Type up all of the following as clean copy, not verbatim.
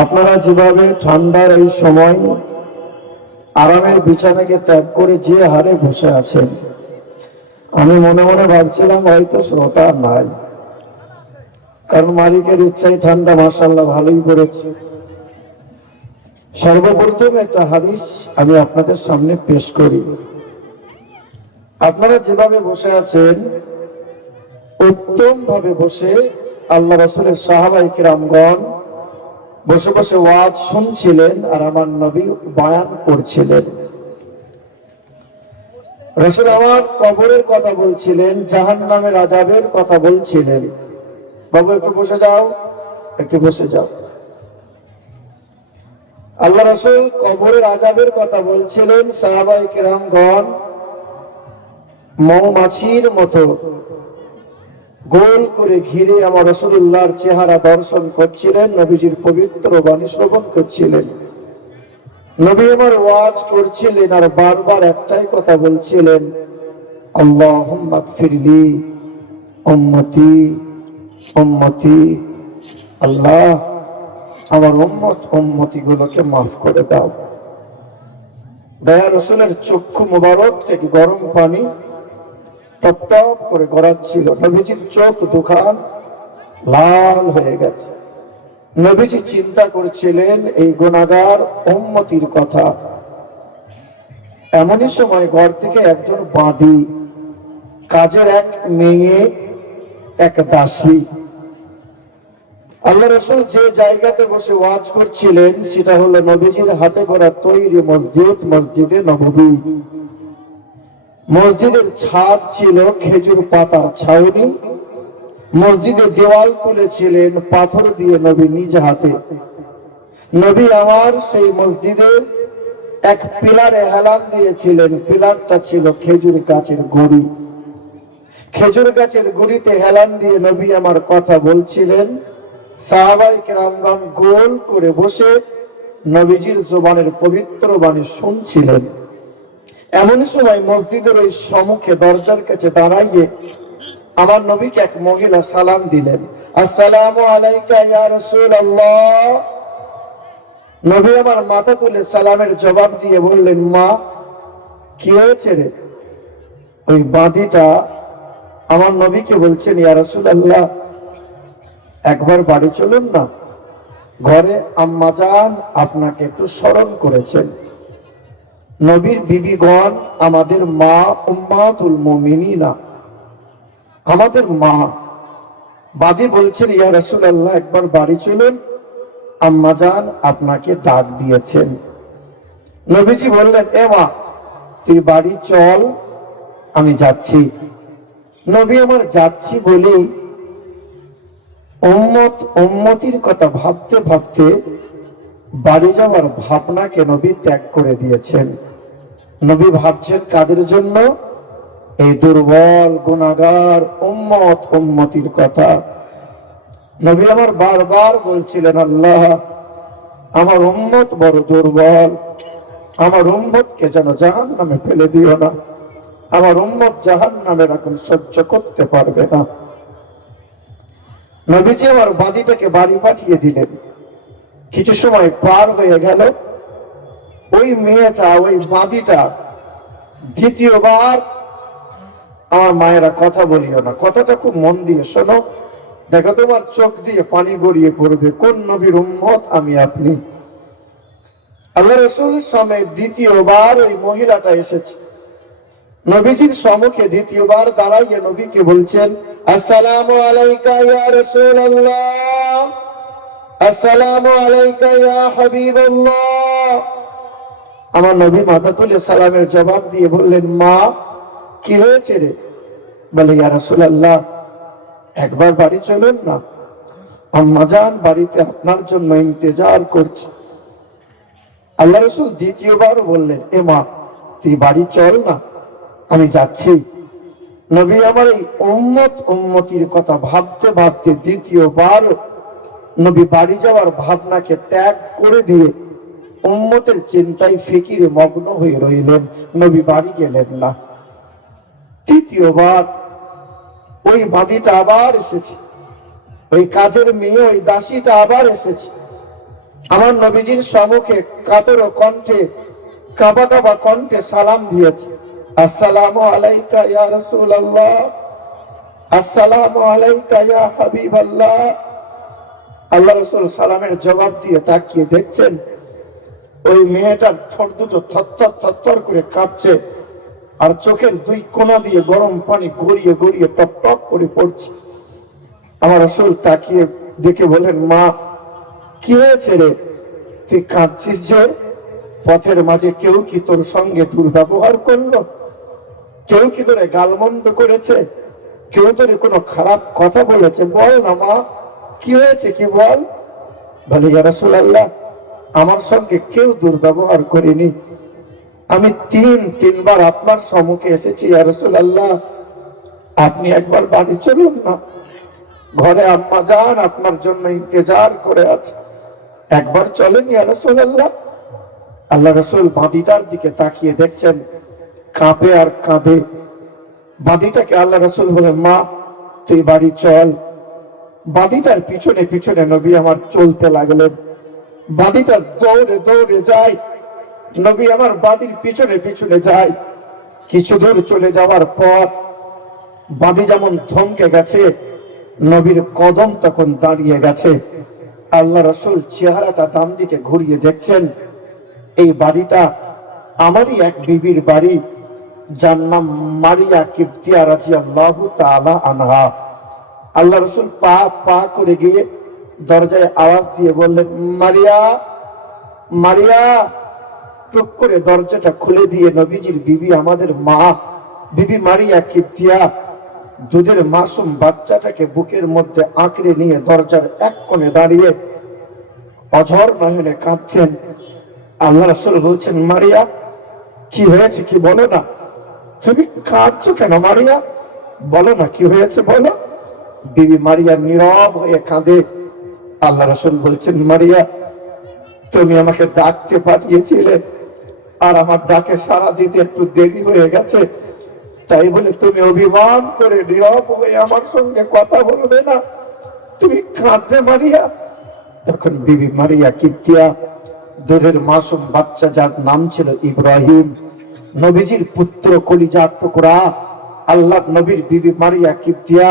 আপনারা যেভাবে ঠান্ডার এই সময় আরামের বিছানাকে ত্যাগ করে যে হারে বসে আছেন, আমি মনে মনে ভাবছিলাম হয়তো শ্রোতা নাই, কারণ মালিকের ইচ্ছায় ঠান্ডা মাশাআল্লাহ ভালোই পড়েছে। সর্বপ্রথম একটা হাদিস আমি আপনাদের সামনে পেশ করি। আপনারা যেভাবে বসে আছেন, উত্তম ভাবে বসে আল্লাহ রাসূলের সাহাবায়ে কিরামগণ বসে বসে ওয়াজ শুনছিলেন আর আমার নবী বয়ান করছিলেন। রাসূল আমার কবরের কথা বলছিলেন, জাহান্নামের আযাবের কথা বলছিলেন। বাবু একটু বসে যাও, একটু বসে যাও। আল্লাহ রাসূল কবরের আযাবের কথা বলছিলেন, সাহাবায়ে কিরামগণ মৌমাছির মতো গোল করে ঘিরে আমার রাসূলুল্লাহর চেহারা দর্শন করছিলেন, নবীজির পবিত্র বাণী শ্রবণ করছিলেন। নবী আমার ওয়াজ করছিলেন আর বারবার একটাই কথা বলছিলেন, আল্লাহুম্মা গফিরলি উম্মতি উম্মতি। আল্লাহ, আমার উম্মতি গুলোকে মাফ করে দাও। দয়া রাসূলের চক্ষু মোবারক থেকে গরম পানি টপ টপ করে গড়াচ্ছিল। নবীজির চোখ দুখান লাল হয়ে গেছে। নবীজি চিন্তা করছিলেন এই গুনাহগার উম্মতির কথা। এমনই সময় ঘর থেকে একজন বাঁদী, কাজের এক মেয়ে, এক দাসী। আল্লাহ রাসূল যে জায়গাতে বসে ওয়াজ করছিলেন সেটা হলো নবীজির হাতে গড়া তৈরি মসজিদ, মসজিদে নববী। মসজিদের ছাদ ছিল খেজুর পাতার ছাউনি। মসজিদের দেওয়াল তুলেছিলেন পাথর দিয়ে নবী নিজ হাতে। নবী আমার সেই মসজিদের এক পিলারে হেলান দিয়েছিলেন। পিলারটা ছিল খেজুর গাছের গুড়ি। খেজুর গাছের গুড়িতে হেলান দিয়ে নবী আমার কথা বলছিলেন। সাহাবায়ে কিরামগণ গোল করে বসে নবীজির জবানের পবিত্র বাণী শুনছিলেন। এমন সময় মসজিদের ওই সম্মুখে দরজার কাছে দাঁড়াইয়ে আমার নবীকে এক মহিলা সালাম দিলেন, আসসালামু আলাইকা ইয়া রাসূলুল্লাহ। নবী আমার মাথা তুলে সালামের জবাব দিয়ে বললেন, মা, কি হয়েছে রে? ওই বাঁদীটা আমার নবীকে বলছেন, ইয়া রাসূলুল্লাহ, একবার বাড়ি চলুন না, ঘরে আম্মাজান আপনাকে একটু স্মরণ করেছেন। নবীর বিবিগণ আমাদের মা, উম্মাতুল মুমিনিনা, আমাদের মা। বাদী বলছেন, ইয়া রাসূলুল্লাহ, একবার বাড়ি চলুন, আম্মাজান আপনাকে ডাক দিয়েছেন। নবীজি বললেন, এ মা, তুই বাড়ি চল, আমি যাচ্ছি। নবী আমার যাচ্ছি বলেই উম্মতির কথা ভাবতে ভাবতে বাড়ি যাওয়ার ভাবনাকে নবী ত্যাগ করে দিয়েছেন। নবী ভাবছেন কাদের জন্য? এই দুর্বল গুনাহগার উম্মতির কথা। নবী আমার বারবার বলছিলেন, আল্লাহ, আমার উম্মত বড় দুর্বল, আমার উম্মতকে যেন জাহান্নামে ফেলে দিও না। আমার উম্মত জাহান্নামের আগুন সহ্য করতে পারবে না। নবীজি আমার বাঁদীটাকে বাড়ি পাঠিয়ে দিলেন। কিছু সময় পার হয়ে গেল। ওই মেয়েটা, ওই বাঁদীটা দ্বিতীয়বার, আমার মায়েরা কথা বলিও না, কথাটা খুব মন দিয়ে শোনো, দেখো তোমার চোখ দিয়ে পানি গড়িয়ে পড়বে, কোন নবীর উম্মত? আমি আপনি। আল্লাহ রাসূলের সামনে দ্বিতীয়বার ওই মহিলাটা এসেছে। নবীজির সম্মুখে দ্বিতীয়বার দাঁড়াইয়ে নবীকে বলছেন, আসসালামু আলাইকা ইয়া রাসূলুল্লাহ, আসসালামু আলাইকা ইয়া হাবিবাল্লাহ। আমার নবী মাথা তুলে সালামের জবাব দিয়ে বললেন, মা, কি হয়েছে রে? বলে, ইয়া রাসূলুল্লাহ, একবার বাড়ি চলুন না, আম্মাজান বাড়িতে আপনার জন্য ইন্তজার করছে। আল্লাহ রাসূল দ্বিতীয়বার বললেন, এ মা, তুই বাড়ি চল না, আমি যাচ্ছি। নবী আমার এই উম্মতির কথা ভাবতে ভাবতে দ্বিতীয়বার নবী বাড়ি যাওয়ার ভাবনাকে ত্যাগ করে দিয়ে উম্মতের চিন্তায় ফিকিরে মগ্ন হয়ে রইলেন। নবী বাড়ি গেলেন না। তৃতীয়বার ওই বাঁদীটা আবার এসেছে, ওই কাজের মেয়ে, ওই দাসীটা আবার এসেছে। আমার নবীজির সম্মুখে কাতর কণ্ঠে কাবা কাবা কণ্ঠে সালাম দিয়েছে, আসসালামু আলাইকা ইয়া রাসূলুল্লাহ, আসসালামু আলাইকা ইয়া হাবিবাল্লাহ। আল্লাহ রাসূল সালামের জবাব দিয়ে তাকিয়ে দেখছেন ওই মেয়েটার ঠোঁট দুটো থরথর থরথর করে কাঁপছে, আর চোখের দুই কোণা দিয়ে গরম পানি গড়িয়ে গড়িয়ে টপ টপ করে পড়ছে। আমার রাসূল তাকিয়ে দেখে বলেন, মা কি হয়েছে রে, তুই কাঁদছিস যে? পথের মাঝে কেউ কি তোর সঙ্গে দুর্ব্যবহার করলো? কেউ কি তোরে গালমন্দ করেছে? কেউ তোরে কোনো খারাপ কথা বলেছে? বল না মা, কি হয়েছে, কি বল। বলে, ইয়া রাসূলুল্লাহ, আমার সঙ্গে কেউ দুর্ব্যবহার করেনি। আমি তিনবার আপনার সম্মুখে এসেছি, ইয়া রাসূলুল্লাহ, আপনি একবার বাড়ি চলুন না, ঘরে আম্মা জান আপনার জন্য ইন্তজার করে আছে, একবার চলেন ইয়া রাসূলুল্লাহ। আল্লাহ রাসূল বাঁদিটার দিকে তাকিয়ে দেখছেন কাঁপে আর কাঁদে। বাঁদিটাকে আল্লাহ রাসূল বলেন, মা তুই বাড়ি চল। বাঁদিটার পিছনে পিছনে নবী আমার চলতে লাগলেন। বাঁদিটা দৌড়ে দৌড়ে যায়, নবী আমার বাঁদির পিছনে পিছনে যায়। কিছু দূর চলে যাওয়ার পর বাঁদি যেমন থমকে গেছে, নবীর কদম তখন দাঁড়িয়ে গেছে। আল্লাহ রাসূল চেহারাটা ডান দিকে ঘুরিয়ে দেখছেন, এই বাড়িটা আমারই এক বিবির বাড়ি, যার নাম মারিয়া কিবতিয়া রাদিয়াল্লাহু তাআলা আনহা। আল্লাহ রাসূল পা পা করে গিয়ে দরজায় আওয়াজ দিয়ে বললেন, মারিয়া, মারিয়া। টুক করে দরজাটা খুলে দিয়ে নবীজির বিবি, আমাদের মা বিবি মারিয়া কিবতিয়া দুধের মাসুম বাচ্চাটাকে বুকের মধ্যে আঁকড়ে নিয়ে দরজার এক কোণে দাঁড়িয়ে অঝর নয়নে কাঁদছেন। আল্লাহ রাসূল বলছেন, মারিয়া কি হয়েছে, কি বলো না, তুমি কাঁদছো কেন মারিয়া, বলো না কি হয়েছে বলো। বিবি মারিয়া নীরব হয়ে কাঁদে। আল্লাহ রাসূল বলছেন, মারিয়া তুমি আমাকে ডাকতে পাঠিয়েছিলে, আর আমার ডাকে সাড়া দিতে একটু দেরি হয়ে গেছে, তাই বলে তুমি অভিমান করে নীরব হয়ে আমার সঙ্গে কথা বলবে না, তুমি কাঁদবে মারিয়া। তখন বিবি মারিয়া কিবতিয়া দুধের মাসুম বাচ্চা, যার নাম ছিল ইব্রাহিম, নবীজির পুত্র, কলিজার টুকরা, আল্লাহ নবীর বিবি মারিয়া কিবতিয়া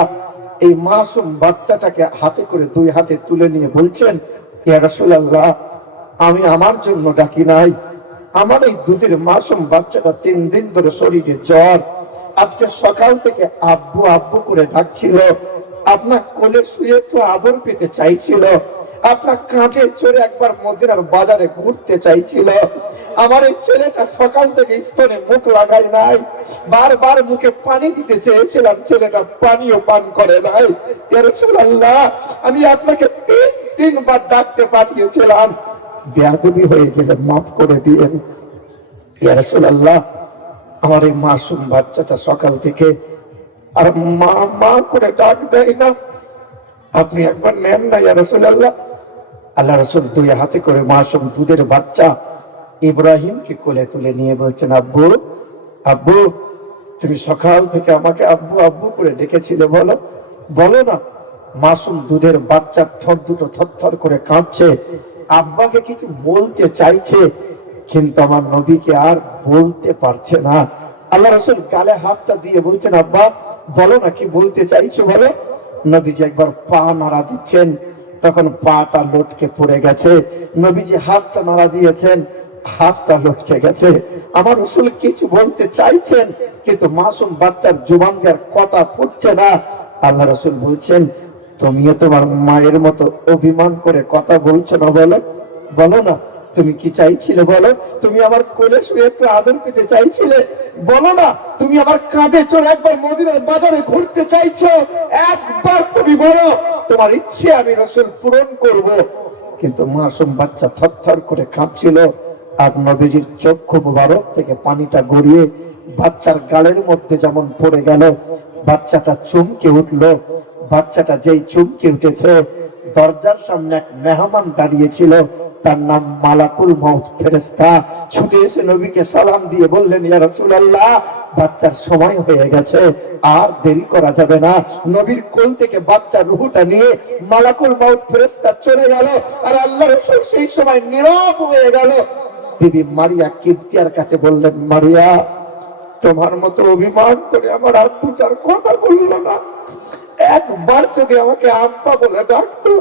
এই মাসুম বাচ্চাটাকে হাতে করে দুই হাতে তুলে নিয়ে বলছেন, ইয়া রাসূলুল্লাহ, আমি আমার জন্য ডাকি নাই, আমার এই দুধের মাসুম বাচ্চাটা 3 দিন ধরে শরীরে জ্বর, আজকে সকাল থেকে আব্বু আব্বু করে ডাকছিল, আপনার কোলে শুয়ে তো আদর পেতে চাইছিল, আপনার কাঁধে চড়ে একবার মদিনার বাজারে ঘুরতে চাইছিল। আমার এই ছেলেটা সকাল থেকে স্তনে মুখ লাগায় নাই, বারবার মুখে পানি দিতে চেয়েছিলাম, ছেলেটা পানিও পান করে নাই। ইয়া রাসূলুল্লাহ, আমি আপনাকে 3বার ডাকতে পাঠিয়েছিলাম, বেয়াদবি হয়ে গেলে মাফ করে দিয়েন। ইয়া রাসূলুল্লাহ, আমার এই মাসুম বাচ্চাটা সকাল থেকে আর মা মা করে ডাক দেয় না, আপনি একবার নেন না ইয়া রাসূলুল্লাহ। আল্লাহ রাসূল দুই হাতে করে মাসুম দুধের বাচ্চা ইব্রাহিমকে কোলে তুলে নিয়ে বলছেন, আব্বু আব্বু, তুমি সকাল থেকে আমাকে আব্বু আব্বু করে ডেকেছিলে, বলো বলো না। মাসুম দুধের বাচ্চার ঠোঁট দুটো থরথর করে কাঁপছে, আব্বাকে কিছু বলতে চাইছে, কিন্তু আমার নবীকে আর বলতে পারছে না। আল্লাহ রাসূল গালে হাতটা দিয়ে বলছেন, আব্বা বলো না কি বলতে চাইছো বলো। নবীজি একবার পা নাড়া দিচ্ছেন, তখন পাটা লটকে পড়ে গেছে। নবীজি হাতটা নাড়া দিয়েছেন, হাতটা লটকে গেছে। আমার রাসূল কিছু বলতে চাইছেন, কিন্তু মাসুম বাচ্চার জুবান দিয়ে কথা ফুটছে না। আল্লাহ রাসূল বলছেন, তুমিও তোমার মায়ের মতো অভিমান করে কথা বলছো না, বলো বলো না তুমি কি চাইছিলে বলো। তুমি আমার কোলে শুয়ে একটু আদর পেতে চাইছিলে, বলো না। তুমি আমার কাঁধে চড়ে একবার মদিনার বাজারে ঘুরতে চাইছো, একবার তুমি বলো, তোমার ইচ্ছে আমি রাসূল পূরণ করব। কিন্তু মাসুম বাচ্চা থরথর করে কাঁপছিল, আর নবীজির চক্ষু মুবারক থেকে পানিটা গড়িয়ে বাচ্চার গালের মধ্যে যেমন পড়ে গেল, বাচ্চাটা চমকে উঠলো। বাচ্চাটা যেই চমকে উঠেছে, দরজার সামনে এক মেহমান দাঁড়িয়েছিল, তার নাম মালাকুল মউত ফেরেশতা। ছুটে এসে নবীকে সালাম দিয়ে বললেন, ইয়া রাসূলুল্লাহ, বাচ্চার সময় হয়ে গেছে, আর দেরি করা যাবে না। নবীর কোল থেকে বাচ্চার রূহটা নিয়ে মালাকুল মউত ফেরেশতা চলে গেল, আর আল্লাহ রাসূল সেই সময় নীরব হয়ে গেল। বিবি মারিয়া কিবতিয়ার কাছে বললেন, মারিয়া, তোমার মতো অভিমান করে আমার আব্বু তার কথা বললো না, একবার যদি আমাকে আব্বা বলে ডাকতো,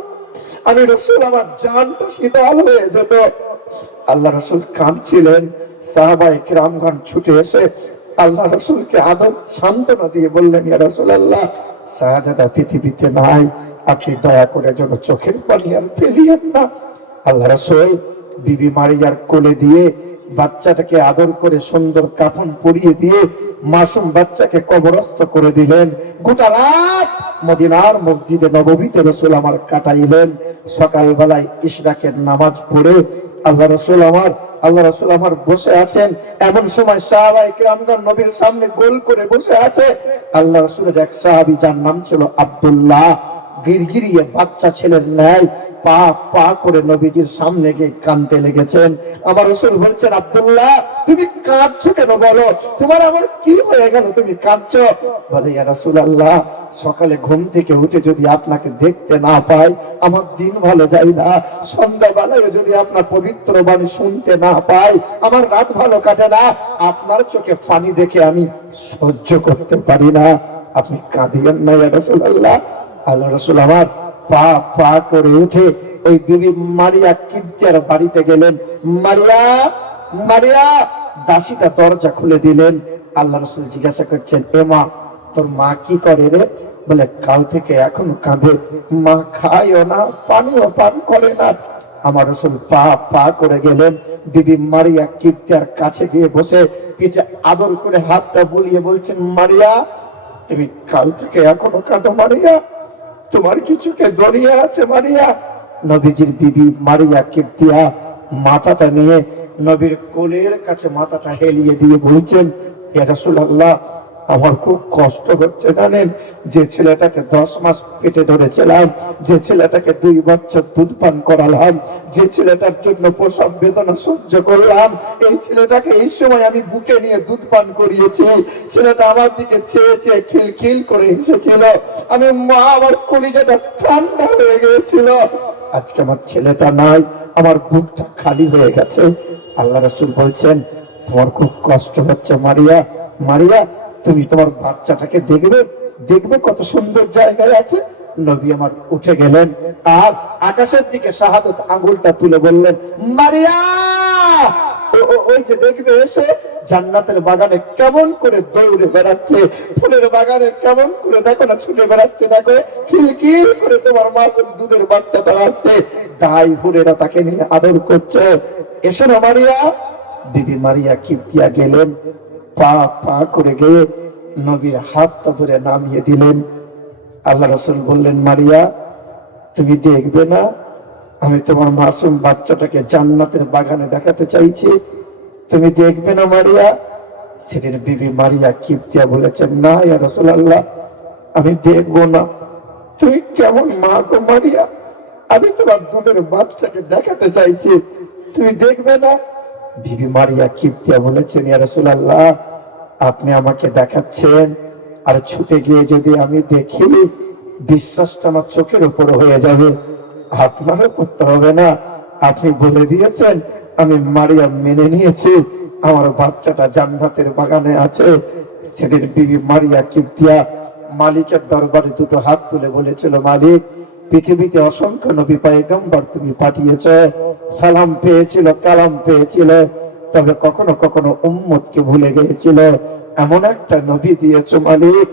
আমি রাসূল আমার জানটা শীতল হয়ে যেত। আল্লাহ রাসূল কাঁদছিলেন। সাহাবায়ে কিরামগণ ছুটে এসে আল্লাহ রাসূলকে আদর সান্ত্বনা দিয়ে বললেন, ইয়া রাসূলুল্লাহ, শাহজাদা পৃথিবীতে নাই, আপনি দয়া করে যেন চোখের পানি আর ফেলিয়েন না। আল্লাহ রাসূল বিবি মারিয়ার কোলে দিয়ে বাচ্চাটাকে আদর করে সুন্দর কাফন পরিয়ে দিয়ে মাসুম বাচ্চাকে কবরস্থ করে দিলেন। গোটা রাত মদিনার মসজিদে নববীতে রাসূল আমার কাটাইলেন। সকালবেলায় ইশরাকের নামাজ পড়ে আল্লাহ রাসূল আমার বসে আছেন। এমন সময় সাহাবায়ে কিরামগণ নবীর সামনে গোল করে বসে আছে। আল্লাহ রাসূলের এক সাহাবী, যার নাম ছিল আব্দুল্লাহ, গিরগিরিয়ে বাচ্চা ছেলের ন্যায় পা পা করে নবীজির সামনে গিয়ে কাঁদতে লেগেছেন। আমার রাসূল বলছেন, আব্দুল্লাহ, তুমি কাঁদছো কেন? বলো, তোমার আমার কি হয়ে গেল, তুমি কাঁদছো? বলে, ইয়া রাসূলুল্লাহ, সকালে ঘুম থেকে উঠে যদি আপনাকে দেখতে না পাই, আমার দিন ভালো যায় না। সন্ধ্যাবেলায় যদি আপনার পবিত্র বাণী শুনতে না পাই, আমার রাত ভালো কাটে না। আপনার চোখে পানি দেখে আমি সহ্য করতে পারি না। আপনি কাঁদিয়েন না ইয়া রাসূলুল্লাহ। আল্লাহ রাসূল আমার পা পা করে উঠে ওই বিবি মারিয়া কিবতিয়ার বাড়িতে গেলেন। মারিয়া, মারিয়া, দাসীটা দরজা খুলে দিলেন। আল্লাহ রাসূল জিজ্ঞাসা করছেন, এ মা, তোর মা কি করে রে? বলে, কাল থেকে এখন কাঁদে, মা খায়ও না, পানিও পান করে না। আমার রাসূল পা পা করে গেলেন, বিবি মারিয়া কিবতিয়ার কাছে গিয়ে বসে পিঠে আদর করে হাতটা বুলিয়ে বলছেন, মারিয়া, তুমি কাল থেকে এখনো কাঁদো মারিয়া? তোমার কি চোখে দরিয়া আছে মারিয়া? নবীজির বিবি মারিয়া কিবতিয়া মাথাটা নিয়ে নবীর কোলের কাছে মাথাটা হেলিয়ে দিয়ে বলছেন, ইয়া রাসূলুল্লাহ, আমার খুব কষ্ট হচ্ছে জানেন। যে ছেলেটাকে 10 মাস পেটে ধরেছিলাম, যে ছেলেটাকে 2 বছর দুধ পান করালাম, যে ছেলেটার জন্য প্রসব বেদনা সহ্য করলাম, এই ছেলেটাকে এই সময় আমি বুকে নিয়ে দুধ পান করিয়েছি। ছেলেটা আমার দিকে চেয়ে চেয়ে খিলখিল করে এসেছিল। আমি মা, আমার কলিজাটা ঠান্ডা হয়ে গিয়েছিল। আজকে আমার ছেলেটা নাই, আমার বুকটা খালি হয়ে গেছে। আল্লাহ রাসূল বলছেন, তোমার খুব কষ্ট হচ্ছে মারিয়া। মারিয়া, তুমি তোমার বাচ্চাটাকে দেখবে, দেখবে কত সুন্দর জায়গায় আছে। নবী আমার উঠে গেলেন আর আকাশের দিকে শাহাদত আঙ্গুলটা তুলে বললেন, মারিয়া, ওই যে দেখবে এসে জান্নাতের বাগানে কেমন করে দৌড়ে বেড়াচ্ছে, ফুলের বাগানে কেমন করে দেখো না ছুটে বেড়াচ্ছে, দেখো খিলখিল করে তোমার মা দুধের বাচ্চাটা আসছে, দাই হুরেরা তাকে নিয়ে আদর করছে। এসো না মারিয়া। বিবি মারিয়া কিবতিয়া গেলেন, পা পা করে গিয়ে নবীর হাতটা ধরে নামিয়ে দিলেন। আল্লাহ রাসূল বললেন, মারিয়া, তুমি দেখবে না আমি তোমার মাসুম বাচ্চাটাকে জান্নাতের বাগানে দেখাতে চাইছি? তুমি দেখবে না মারিয়া? সেদিন বিবি মারিয়া কিবতিয়া বলেছেন, না ইয়া রাসূলুল্লাহ, আমি দেখবো না। তুই কেমন মা গো মারিয়া, আমি তোমার দুধের বাচ্চাকে দেখাতে চাইছি, তুমি দেখবে না? বিবি মারিয়া কিবতিয়া বলেছেন, ইয়া রাসূলুল্লাহ, আপনি আমাকে দেখাচ্ছেন, আর ছুটে গিয়ে যদি আমি দেখি, বিশ্বাসটা আমার চোখের উপর হয়ে যাবে, আপনারও করতে হবে না। আপনি বলে দিয়েছেন, আমি মারিয়া মেনে নিয়েছি, আমার বাচ্চাটা জান্নাতের বাগানে আছে। সেদিন বিবি মারিয়া কিবতিয়া মালিকের দরবারে দুটো হাত তুলে বলেছিল, মালিক, পৃথিবীতে অসংখ্য নবী পয়গম্বর তুমি পাঠিয়েছ, সালাম পেয়েছিল, কালাম পেয়েছিল, তবে কখনো কখনো উম্মতকে ভুলে গিয়েছিল। এমন একটা নবী দিয়েছ মালিক,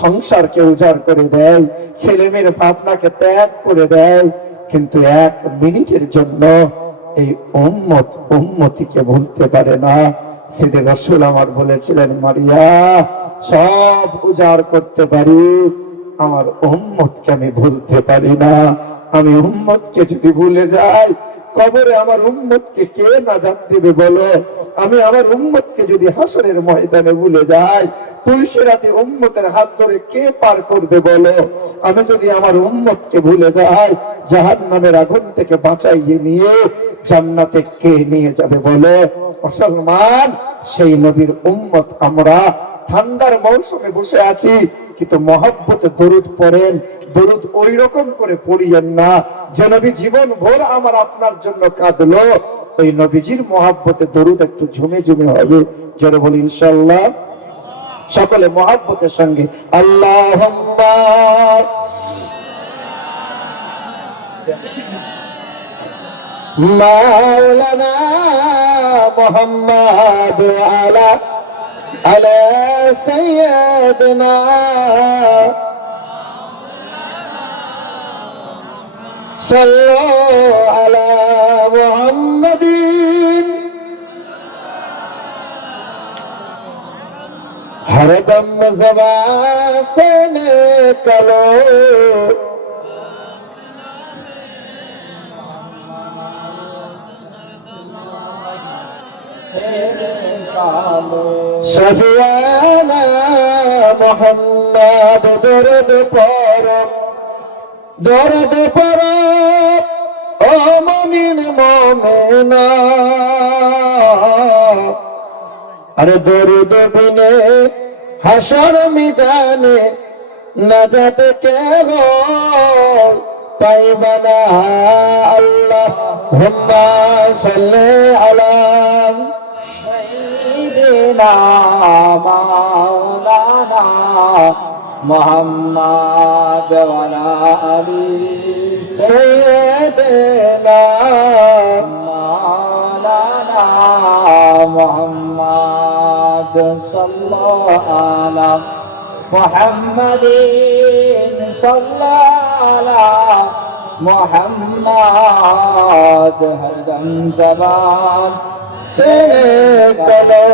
সংসারকে উজাড় করে দেয়, ছেলে মেয়ের ভাবনাকে ত্যাগ করে দেয়, কিন্তু 1 মিনিটের জন্য এই উম্মতিকে ভুলতে পারে না। সেদিন রাসূল আমার বলেছিলেন, মারিয়া, সব উজাড় করতে পারি, আমার উম্মতকে আমি ভুলতে পারি না। আমি উম্মতকে যদি ভুলে যাই, কবরে আমার উম্মতকে কে নাজাত দেবে বলো? আমি আমার উম্মতকে যদি হাসরের ময়দানে ভুলে যাই, পুলসিরাতে উম্মতের হাত ধরে কে পার করবে বলো? আমি যদি আমার উম্মতকে ভুলে যাই, জাহান্নামের আগুন থেকে বাঁচাইয়ে নিয়ে জান্নাতে কে নিয়ে যাবে বলে? মুসলমান, সেই নবীর উম্মত আমরা। ঠান্ডার মৌসুমে বসে আছি, কিন্তু মহব্বতে দরুদ পড়েন। দরুদ ওই রকম করে পড়িয়েন না যে নবী জীবন ভোর আমার আপনার জন্য কাঁদলো। ওই নবীজির মহব্বতে দরুদ একটু ঝুমে ঝুমে হবে। জোরে বলি ইনশাআল্লাহ। সকলে মহব্বতের সঙ্গে আল্লাহুম্মা মাওলানা মুহাম্মদ আলা সাইয়্যিদিনা সাল্লু আলা মুহাম্মাদিন हरदम ज़बान से निकलो सफियाना मोहम्मद दर्द पर ओ मोमिन मोमिना अरे दर्द बिने हशर मिजाने नजत के हो पाइबना अल्लाहुम्मा सल्ली अला सय्यिदिना मौलाना मुहम्मद वाला अली सय्यिदिना मौलाना मुहम्मद सल्लल्लाहु अला मुहम्मदिन सल्लल्लाहु अला मुहम्मद हरदम ज़बान से निकलो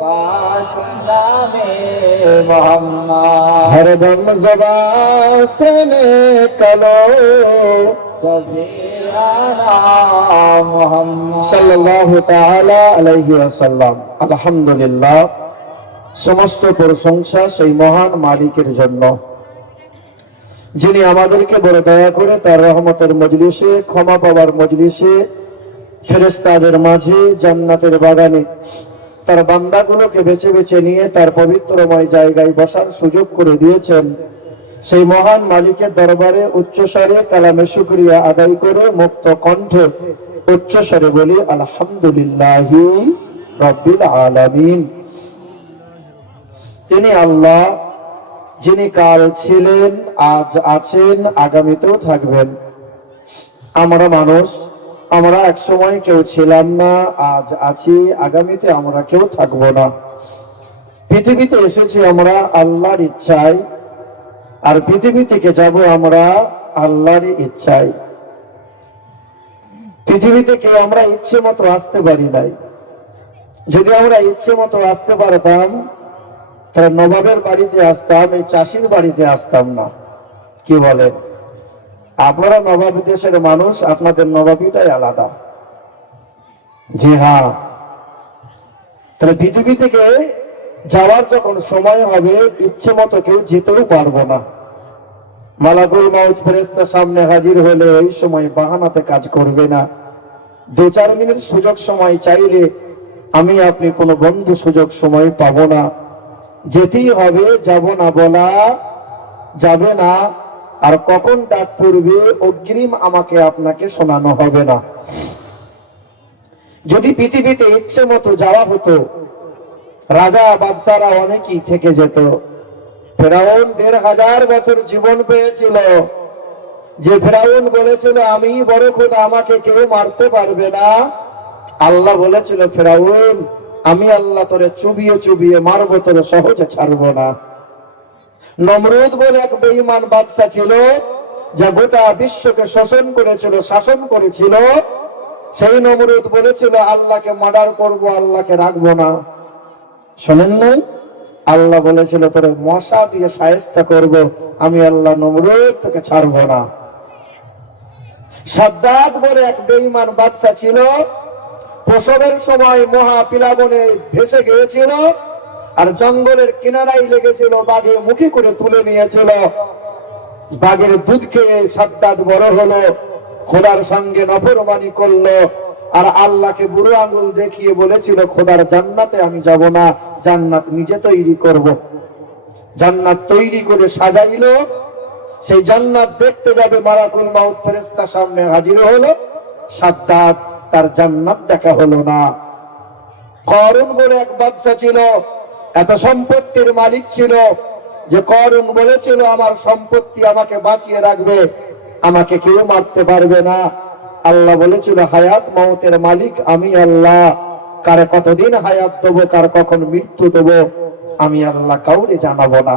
पाक नामे मोहम्मद हरदम ज़बान से निकलो सफियाना मुहम्मद सल्लल्लाहु ताआला अलैहि वसल्लम। আলহামদুলিল্লাহ, সমস্ত প্রশংসা সেই মহান মালিকের জন্য, যিনি আমাদেরকে বড় দয়া করে তার রহমতের মজলিসে, ক্ষমা পাওয়ার মজলিসে, ফেরেশতাদের মাঝে, জান্নাতের বাগানে তার বান্দাগুলোকে বেছে বেছে নিয়ে তার পবিত্রময় জায়গায় বসার সুযোগ করে দিয়েছেন। সেই মহান মালিকের দরবারে উচ্চস্বরে কালামে শুকরিয়া আদায় করে মুক্ত কণ্ঠে উচ্চস্বরে বলি আলহামদুলিল্লাহি রাব্বিল আলামিন। তিনি আল্লাহ, যিনি কাল ছিলেন, আজ আছেন, আগামীতেও থাকবেন। আমরা মানুষ, আমরা এক সময় কেউ ছিলাম না, আজ আছি, আগামীতে আমরা কেউ থাকবো না। পৃথিবীতে এসেছি আমরা আল্লাহর ইচ্ছায়, আর পৃথিবী থেকে যাব আমরা আল্লাহর ইচ্ছায়। পৃথিবীতে কেউ আমরা ইচ্ছে মতো আসতে পারি নাই। যদি আমরা ইচ্ছে মতো আসতে পারতাম তাহলে নবাবের বাড়িতে আসতাম, এই চাষির বাড়িতে আসতাম না। কি বলেন? আপনারা নবাব দেশের মানুষ, আপনাদের নবাবিটাই আলাদা। জি হ্যাঁ। তাহলে পৃথিবী থেকে যাওয়ার যখন সময় হবে, ইচ্ছে মতো কেউ যেতেও পারবো না। মালাকুল মাউত ফেরেশতা সামনে হাজির হলে ওই সময় বাহানাতে কাজ করবে না। 2-4 মিনিট সুযোগ সময় চাইলে আমি আপনি কোনো বন্ধু সুযোগ সময় পাবো না। যেতেই হবে, যাব না বলা যাবে না। আর কখন ডাক পড়বে অগ্রিম আমাকে আপনাকে শোনানো হবে না। যদি পৃথিবীতে ইচ্ছে মতো যাওয়া হতো, রাজা বাদশারা অনেকেই থেকে যেত। ফেরাউন 1500 বছর জীবন পেয়েছিল। যে ফেরাউন বলেছিল আমি বড় খোদা, আমাকে কেউ মারতে পারবে না, আল্লাহ বলেছিল ফেরাউন আমি আল্লাহ তোরে চুবিয়ে চুবিয়ে মারবো, তোরে সহজে ছাড়বো না। নমরুদ বলে এক বেঈমান বাদশা ছিল, যা গোটা বিশ্বকে শোষণ করেছিল, শাসন করেছিল। সেই নমরুদ বলেছিল আল্লাহকে মার্ডার করব, আল্লাহকে রাখবো না। শোনেন নাই? আল্লাহ বলেছিল তোরে মশা দিয়ে শায়েস্তা করব, আমি আল্লাহ নমরুদ তোকে ছাড়বো না। সাদ্দাত বলে এক বেঈমান বাদশা ছিল, প্রসবের সময় মহা পিলাবনে ভেসে গিয়েছিল, আর জঙ্গলের কিনারায় লেগেছিল, বাঘে মুখে করে তুলে নিয়েছিল। বাঘের দুধ খেয়ে সাদ্দাত বড় হলো। খোদার সঙ্গে নফরমানি করলো, আর আল্লাহকে বুড়ো আঙুল দেখিয়ে বলেছিল খোদার জান্নাতে আমি যাব না, জান্নাত নিজে তৈরি করব। জান্নাত তৈরি করে সাজাইলো, সেই জান্নাত দেখতে যাবে, মালাকুল মাউত ফেরেশতা সামনে হাজির হলো, সাদ্দাত তার জান্নাত দেখা হলো না। করুন বলে এক বাদশা ছিল, এত সম্পত্তির মালিক ছিল যে করুন বলেছিল আমার সম্পত্তি আমাকে বাঁচিয়ে রাখবে, আমাকে কেউ মারতে পারবে না। আল্লাহ বলেছিল হায়াত মওতের মালিক আমি আল্লাহ, কারে কতদিন হায়াত দেবো, কার কখন মৃত্যু দেবো আমি আল্লাহ কাউরে জানাবো না।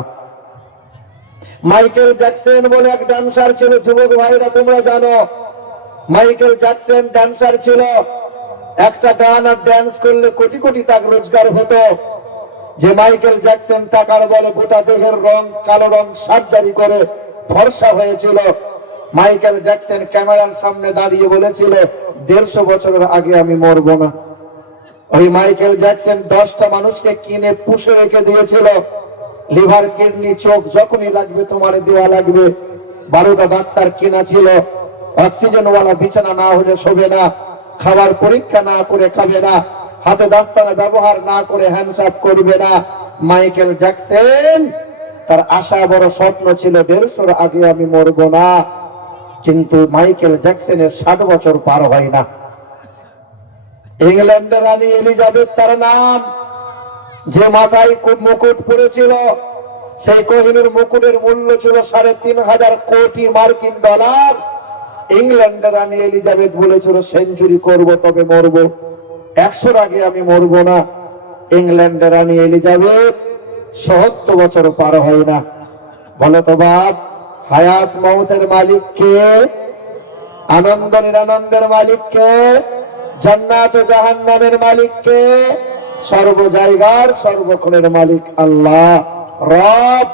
মাইকেল জ্যাকসন বলে এক ডান্সার ছিল, যুবক ভাইরা তোমরা জানো, মাইকেল জ্যাকসন ডান্সার ছিল। একটা গান আর ড্যান্স করলে কোটি কোটি টাকা রোজগার হতো। যে মাইকেল জ্যাকসন টাকার বলে গোটা দেহের রং কালো রং সার্জারি করে ফর্সা হয়েছিল, মাইকেল জ্যাকসন ক্যামেরার সামনে দাঁড়িয়ে বলেছিল 150 বছরের আগে আমি মরবো না। ওই মাইকেল জ্যাকসন 10টা মানুষকে কিনে পুষে রেখে দিয়েছিল, লিভার কিডনি চোখ যখনই লাগবে তোমার দেওয়া লাগবে। 12টা ডাক্তার কিনা ছিল, অক্সিজেনওয়ালা বিছানা না হলে শোবে না, খাবার পরীক্ষা না করে খাবে না, হাতে দাস্তানা ব্যবহার না করে হ্যান্ডসাপ করবে না। মাইকেল জ্যাকসন তার আশা বড় স্বপ্ন ছিল 150 আগে আমি মরবো না, কিন্তু মাইকেল জ্যাকসনের 60 বছর পার হয় না। ইংল্যান্ডের রানী এলিজাবেথ তার নাম, যে মাথায় মুকুট পড়েছিল, সেই কোহিনূর মুকুটের মূল্য ছিল 3.5 কোটি মার্কিন ডলার। ইংল্যান্ডের রানী এলিজাবেথ বলেছিল সেঞ্চুরি করব তবে মরবো, 100 আগে আমি মরবো না। ইংল্যান্ডের রানী এলিজাবেথ 70 বছর পার হয় না। বলো তো বাপ, হায়াত মওতের মালিক কে? আনন্দ নিরানন্দের মালিক কে? জান্নাত ও জাহান্নামের মালিক কে? সর্ব জায়গার সর্বক্ষণের মালিক আল্লাহ রব,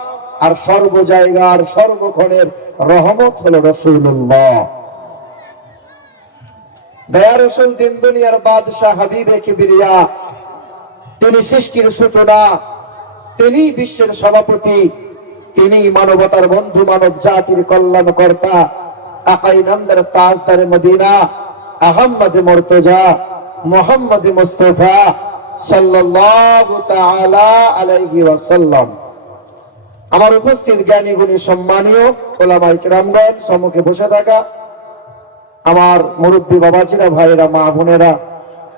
আর সর্ব জায়গার সর্বক্ষণের রহমত হলো রাসূলুল্লাহ। দয়া রাসূল দিন দুনিয়ার বাদশাহ হাবিবে কিবরিয়া, তিনি সৃষ্টির সূচনা, তিনি বিশ্বের সভাপতি, তিনি মানবতার বন্ধু, মানব জাতির কল্যাণকর্তা, আকাই নামদার তাজদারে মদিনা, আহমদ মুর্তজা মুহাম্মদ মুস্তাফা সাল্লাল্লাহু তাআলা আলাইহি ওয়াসাল্লাম। আমার উপস্থিত জ্ঞানী গুণী সম্মানীয় ওলামায়ে কিরামগণ, সম্মুখে বসে থাকা আমার মুরব্বী বাবাজিরা, ভাইরা, মা বোনেরা,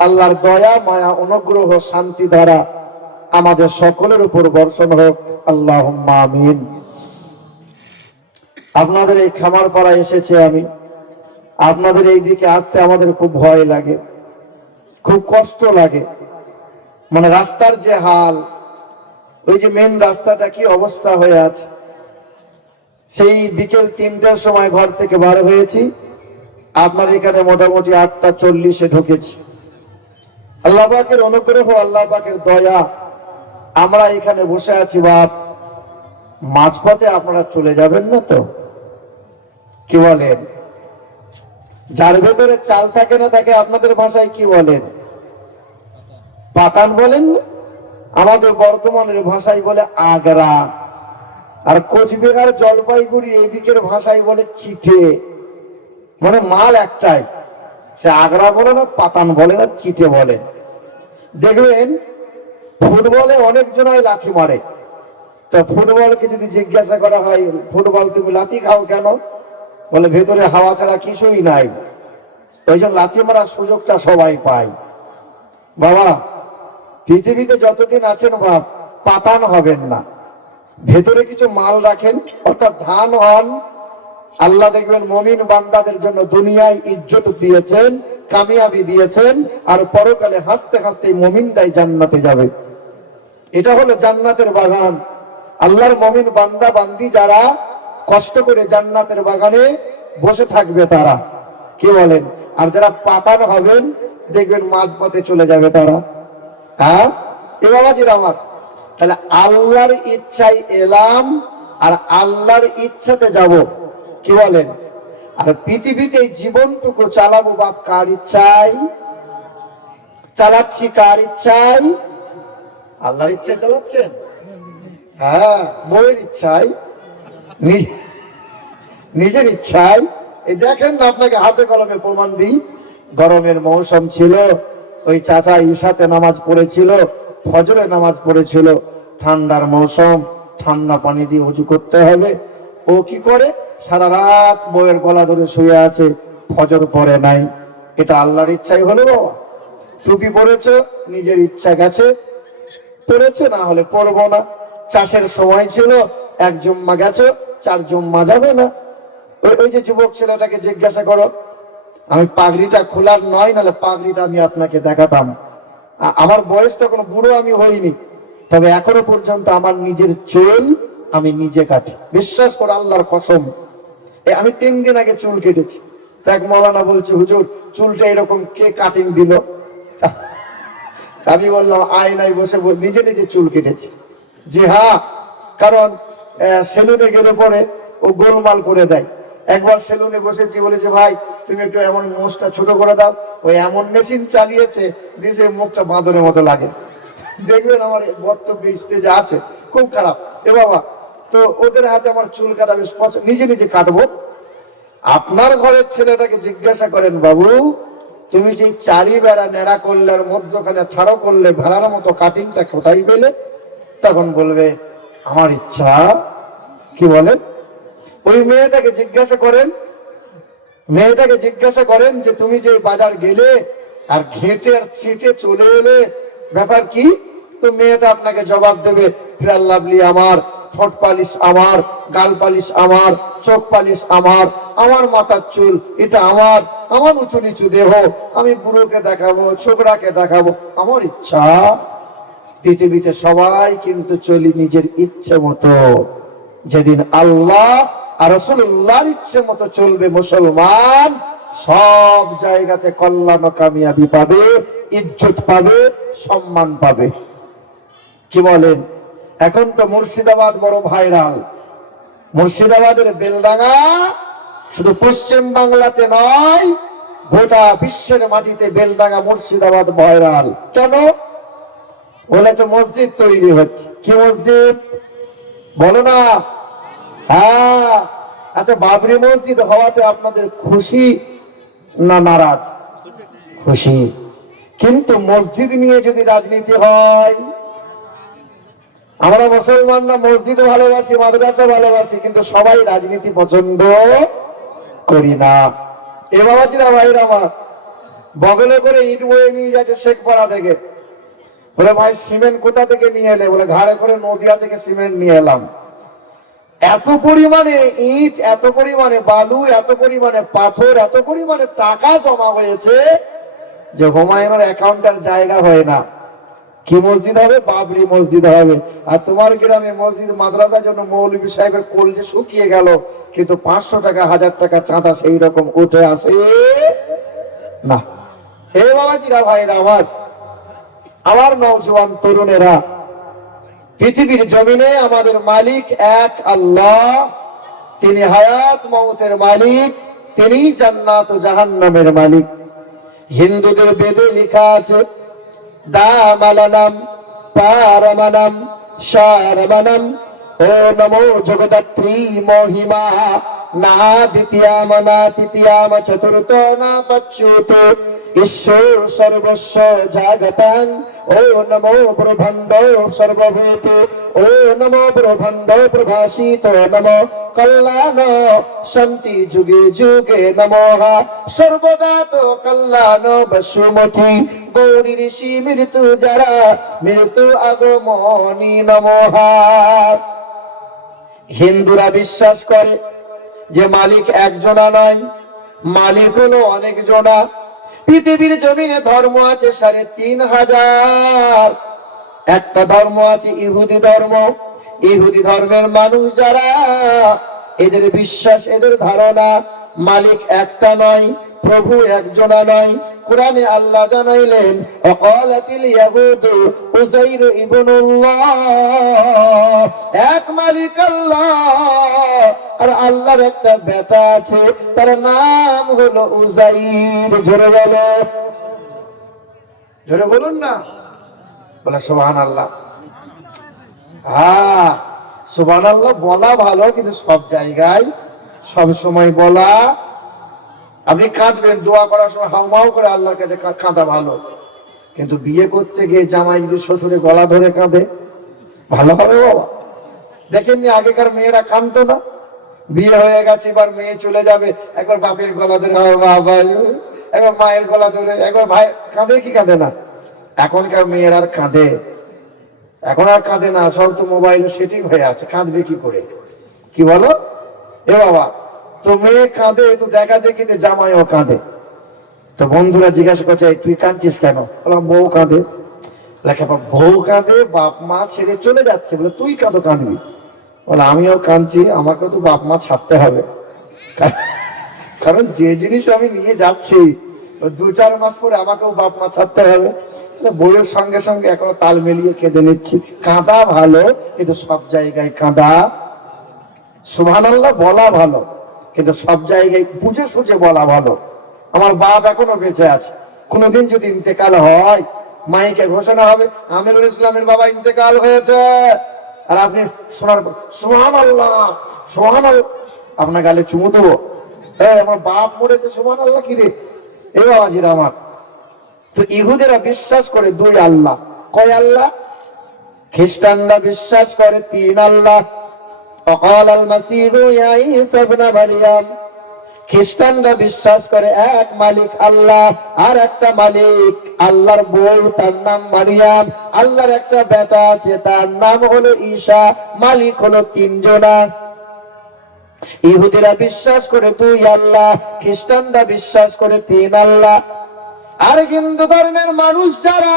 আল্লাহর দয়া মায়া অনুগ্রহ শান্তি ধারা আমাদের সকলের উপর বর্ষণ হোক, আল্লাহুম্মা আমিন। আপনাদের এই খামার পাড়া এসেছে আমি, আপনাদের এই দিকে আসতে আমাদের খুব ভয় লাগে, খুব কষ্ট লাগে। মানে রাস্তার যে হাল, ওই যে মেন রাস্তাটা কি অবস্থা হয়ে আছে। সেই বিকেল 3টার সময় ঘর থেকে বার হয়েছি, আপনার এখানে মোটামুটি 8:40-এ ঢুকেছি। আল্লাহ পাকের অনুগ্রহ, আল্লাহ পাকের দয়া, আমরা এখানে বসে আছি। বাপ, মাঝপথে আপনারা চলে যাবেন না তো? কি বলেন? যার ভেতরে চাল থাকে না তাকে আপনাদের ভাষায় কি বলেন? পাতান বলেন। আমাদের বর্তমানের ভাষায় বলে আগরা, আর কোচবিহার জলপাইগুড়ি এদিকের ভাষায় বলে চিঠে। মানে মাল একটাই, সে আগরা বলে না, পাতান বলে না, চিঠে বলে। দেখবেন ফুটবলে অনেকজন লাথি মারে, তো ফুটবলকে যদি জিজ্ঞাসা করা হয় ফুটবল তুমি লাথি খাও কেন, বলে ভেতরে হাওয়া ছাড়া কিছুই নাই, ওই জন্য লাথি মারার সুযোগটা সবাই পায়। বাবা, পৃথিবীতে যতদিন আছেন বাপ, পাতান হবেন না, ভেতরে কিছু মাল রাখেন, অর্থাৎ ধান হন। আল্লাহ দেখবেন মুমিন বান্দাদের জন্য দুনিয়ায় ইজ্জত দিয়েছেন, কামিয়াবি দিয়েছেন, আর পরকালে হাসতে হাসতে মুমিনরাই জান্নাতে যাবে। এটা হলো জান্নাতের বাগান। আল্লাহর মুমিন বান্দা বান্দি যারা কষ্ট করে জান্নাতের বাগানে বসে থাকবে তারা, কি বলেন? আর যারা পাতান হবেন দেখবেন মাঝপথে চলে যাবে তারা। হ্যাঁ, এ বাবাজির আমার, তাহলে আল্লাহর ইচ্ছায় এলাম আর আল্লাহর ইচ্ছাতে যাব, কি বলেন? আর পৃথিবীতে জীবনটুকু চালাবো বাপ কার ইচ্ছায়? চালাচ্ছি কার ইচ্ছায়? আল্লাহর ইচ্ছায় চালাচ্ছেন? হ্যাঁ, বউয়ের ইচ্ছায়, নিজের ইচ্ছায়, এই দেখেন না, আপনাকে হাতে কলমে প্রমাণ দিই। গরমের মৌসুম ছিল, ওই চাচা ঈশাতে নামাজ পড়েছিল, ফজরে নামাজ পড়েছিল। ঠান্ডার মৌসুম, ঠান্ডা পানি দিয়ে উজু করতে হবে। ও কি করে, সারা রাত বউয়ের গলা ধরে শুয়ে আছে, ফজর পড়ে নাই। এটা আল্লাহর ইচ্ছাই হলো বাবা। টুপি পরেছো, নিজের ইচ্ছা গেছে, পড়েছো, না হলে পড়বো না। চাষের সময় ছিল, এক জুম্মা গেছো, 4 জুম্মা যাবে না। ওই যে যুবক ছেলেটাকে জিজ্ঞাসা করো, আমি পাগড়িটা খোলার নয়, নাহলে পাগড়িটা আমি আপনাকে দেখাতাম। আমার বয়স তখন বুড়ো আমি হইনি, তবে এখনো পর্যন্ত আমার নিজের চুল আমি নিজে কাটি। বিশ্বাস করে আল্লাহর কসম, আমি 3 দিন আগে চুল কেটেছি। এক মৌলানা বলছে, হুজুর চুলটা এরকম কে কাটিং দিল? আমি বললাম, আয়নায় বসে নিজে নিজে চুল কেটেছি। জি হ্যাঁ, কারণ সেলুনে গেলে পরে ও গোলমাল করে দেয়। একবার সেলুনে বসেছি, বলেছে ভাই তুমি একটু এমন মুখটা ছোট করে দাও। ওই এমন মেশিন চালিয়েছে, দিয়েছে মুখটা বাঁদরের মতো লাগে। দেখবেন আমার বক্তব্য স্টেজে আছে, খুব খারাপ। এ বাবা, তো ওদের হাতে আমার চুল কাটা বেশ পছন্দ, নিজে নিজে কাটবো। আপনার ঘরের ছেলেটাকে জিজ্ঞাসা করেন, বাবু তুমি যে 4 বেড়া নেড়া করলে আর মধ্যখানে ঠাড়ো করলে ভেড়ার মতো কাটিংটা কোথায় পেলে? তখন বলবে আমার ইচ্ছা। কি বলেন? ওই মেয়েটাকে জিজ্ঞাসা করেন যে তুমি যে বাজার গেলে আর ঘেঁটে আর ছিটে চলে এলে, ব্যাপার কি? তো মেয়েটা আপনাকে জবাব দেবে, ফেয়ার লাভলি আমার, ঠোঁট পালিশ আমার, গাল পালিশ আমার, চোখ পালিশ আমার, আমার মাথার চুল এটা আমার, আমার উঁচু নিচু দেহ, আমি বুড়োকে দেখাবো, ছোকরাকে দেখাবো, আমার ইচ্ছা। পৃথিবীতে সবাই কিন্তু চলি নিজের ইচ্ছে মতো। যেদিন আল্লাহ আর রাসূলুল্লাহর ইচ্ছে মতো চলবে মুসলমান, সব জায়গাতে কল্যাণ কামিয়াবি পাবে, ইজ্জত পাবে, সম্মান পাবে। কি বলেন? এখন তো মুর্শিদাবাদ বড় ভাইরাল। মুর্শিদাবাদের বেলডাঙ্গা শুধু পশ্চিম বাংলাতে নয়, গোটা বিশ্বের মাটিতে বেলডাঙ্গা মুর্শিদাবাদ ভাইরাল। কেন? বলে তো মসজিদ তৈরি হচ্ছে। কি মসজিদ বলো না? হ্যাঁ, আচ্ছা বাবরি মসজিদ হওয়াতে আপনাদের খুশি না নারাজ? খুশি। কিন্তু মসজিদ নিয়ে যদি রাজনীতি হয়, আমরা মুসলমানরা মসজিদ ভালোবাসি, মাদ্রাসা ভালোবাসি, কিন্তু সবাই রাজনীতি পছন্দ করি না। এ বাবাজিরা ভাইরা আমার, বগলে করে ইট বয়ে নিয়ে যাচ্ছে শেখপাড়া থেকে। বলে ভাই সিমেন্ট কোথা থেকে নিয়ে এলে? বলে ঘাড়ে করে নদিয়া থেকে সিমেন্ট নিয়ে এলাম। এত পরিমাণে ইট, এত পরিমাণে বালু, এত পরিমাণে পাথর, এত পরিমাণে টাকা জমা হয়েছে যে হুমায়ুনের অ্যাকাউন্টের জায়গা হয় না। কি মসজিদ হবে? বাবরি মসজিদ হবে। আর তোমার গ্রামে মসজিদ মাদ্রাসার জন্য মৌলভী সাহেবের কোল যে শুকিয়ে গেল, কিন্তু 500 টাকা 1000 টাকা চাঁদা সেই রকম উঠে আসে না। হে বাবাজিরা ভাইরা আমার নওজোয়ান তরুণেরা, পৃথিবীর জমিনে আমাদের মালিক এক আল্লাহ। তিনি হায়াত মওতের মালিক, তিনি জান্নাত ও জাহান্নামের মালিক। হিন্দুদের বেদে লেখা আছে, দামালানাম পারমানাম শারমানাম ও নমো জগদাত্রী মহিমা না দ্বিতীয়াম না তৃতীয়াম চতুর্থ না পচ্যুত ঈশ্বর সর্বস্ব জাগতাং ও নমো ব্রহ্মাণ্ড সর্বভূত ও নমো ব্রহ্মাণ্ড প্রভাসিত নমো কল্যাণ শান্তি যুগে যুগে নমঃ সর্বদা তো কল্যাণ বসুমতি গৌরী ঋষি মৃত্যু যারা মৃত্যু আগমনী নমঃ। হিন্দুরা বিশ্বাস করে যে মালিক একজনা নয়, মালিক হলো অনেক জনা। পৃথিবীর জমিনে ধর্ম আছে 3500। একটা ধর্ম আছে ইহুদি ধর্ম। ইহুদি ধর্মের মানুষ যারা, এদের বিশ্বাস, এদের ধারণা মালিক একটা নয়, প্রভু একজনা নয়। কোরআনে আল্লাহ জানাইলেন, ওয়াকালাতিল ইয়াহুদু উযাইর ইবনুল্লাহ, এক মালিক আল্লাহ, আর আল্লাহর একটা বেটা আছে, তার নাম হলো উযাইর। জোরে বলো, জোরে বলুন না। বলে সুবহানাল্লাহ। হ্যাঁ, সুবহানাল্লাহ বলা ভালো, কিন্তু সব জায়গায় সব সময় বলা আপনি কাঁদবেন, দোয়া করার সময় হাউমাউ করে আল্লাহর কাছে কাঁদা ভালো, কিন্তু বিয়ে করতে গিয়ে জামাই যদি শ্বশুরে গলা ধরে কাঁদে, ভালো হবে বাবা? দেখেননি আগেকার মেয়েরা কাঁদতো না? বিয়ে হয়ে গেছে, এবার মেয়ে চলে যাবে, একবার বাপের গলা ধরে বাবা, একবার মায়ের গলা ধরে, একবার ভাই কাঁদে কি কাঁদে না? এখনকার মেয়ের আর কাঁদে? এখন আর কাঁদে না, সব তো মোবাইলে সেটিং হয়ে আছে, কাঁদবে কি করে? কি বলো এ বাবা? তো মেয়ে কাঁদে তো দেখা দেখিতে জামাইও কাঁদে। তো বন্ধুরা জিজ্ঞাসা করছে, তুই কাঁদছিস কেন? বললাম বউ কাঁদে। লেখা বউ কাঁদে, বাপ মা ছেড়ে চলে যাচ্ছে, বলে তুই কাঁদো কাঁদবি? বলে আমিও কাঁদছি, আমাকে তো বাপ মা ছাড়তে হবে, কারণ যে জিনিস আমি নিয়ে যাচ্ছি 2-4 মাস পরে আমাকেও বাপ মা ছাড়তে হবে। বউয়ের সঙ্গে সঙ্গে এখনো তাল মিলিয়ে কেঁদে নিচ্ছি। কাঁদা ভালো, কিন্তু সব জায়গায় কাঁদা, সুবহানাল্লাহ বলা ভালো, কিন্তু সব জায়গায় বুঝে সুঝে বলা ভালো। আমার বাপ এখনো বেঁচে আছে, কোনোদিন যদি ইন্তেকাল হয় মাইকে ঘোষণা হবে আমিরুল ইসলামের বাবা ইন্তেকাল হয়েছে, আর আপনি শোনার পর সুবহানাল্লাহ সুবহানাল্লাহ, আপনার গালে চুমু দেবো, আমার বাপ মরেছে সুবহানাল্লাহ কি রে? এই বাবাজিরা আমার। তো ইহুদিরা বিশ্বাস করে 2 আল্লাহ। কয় আল্লাহ? খ্রিস্টানরা বিশ্বাস করে 3 আল্লাহ। وقال المسيح يا عيسى ابن مريم, খ্রিস্টানরা বিশ্বাস করে এক মালিক আল্লাহ, আর একটা মালিক আল্লাহর বউ, তার নাম মারিয়াম। আল্লাহর একটা বেটা আছে, তার নাম হলো ঈসা। মালিক হলো 3 জনা। ইহুদিরা বিশ্বাস করে 2 আল্লাহ, খ্রিস্টানরা বিশ্বাস করে 3 আল্লাহ। আর হিন্দু ধর্মের মানুষ যারা,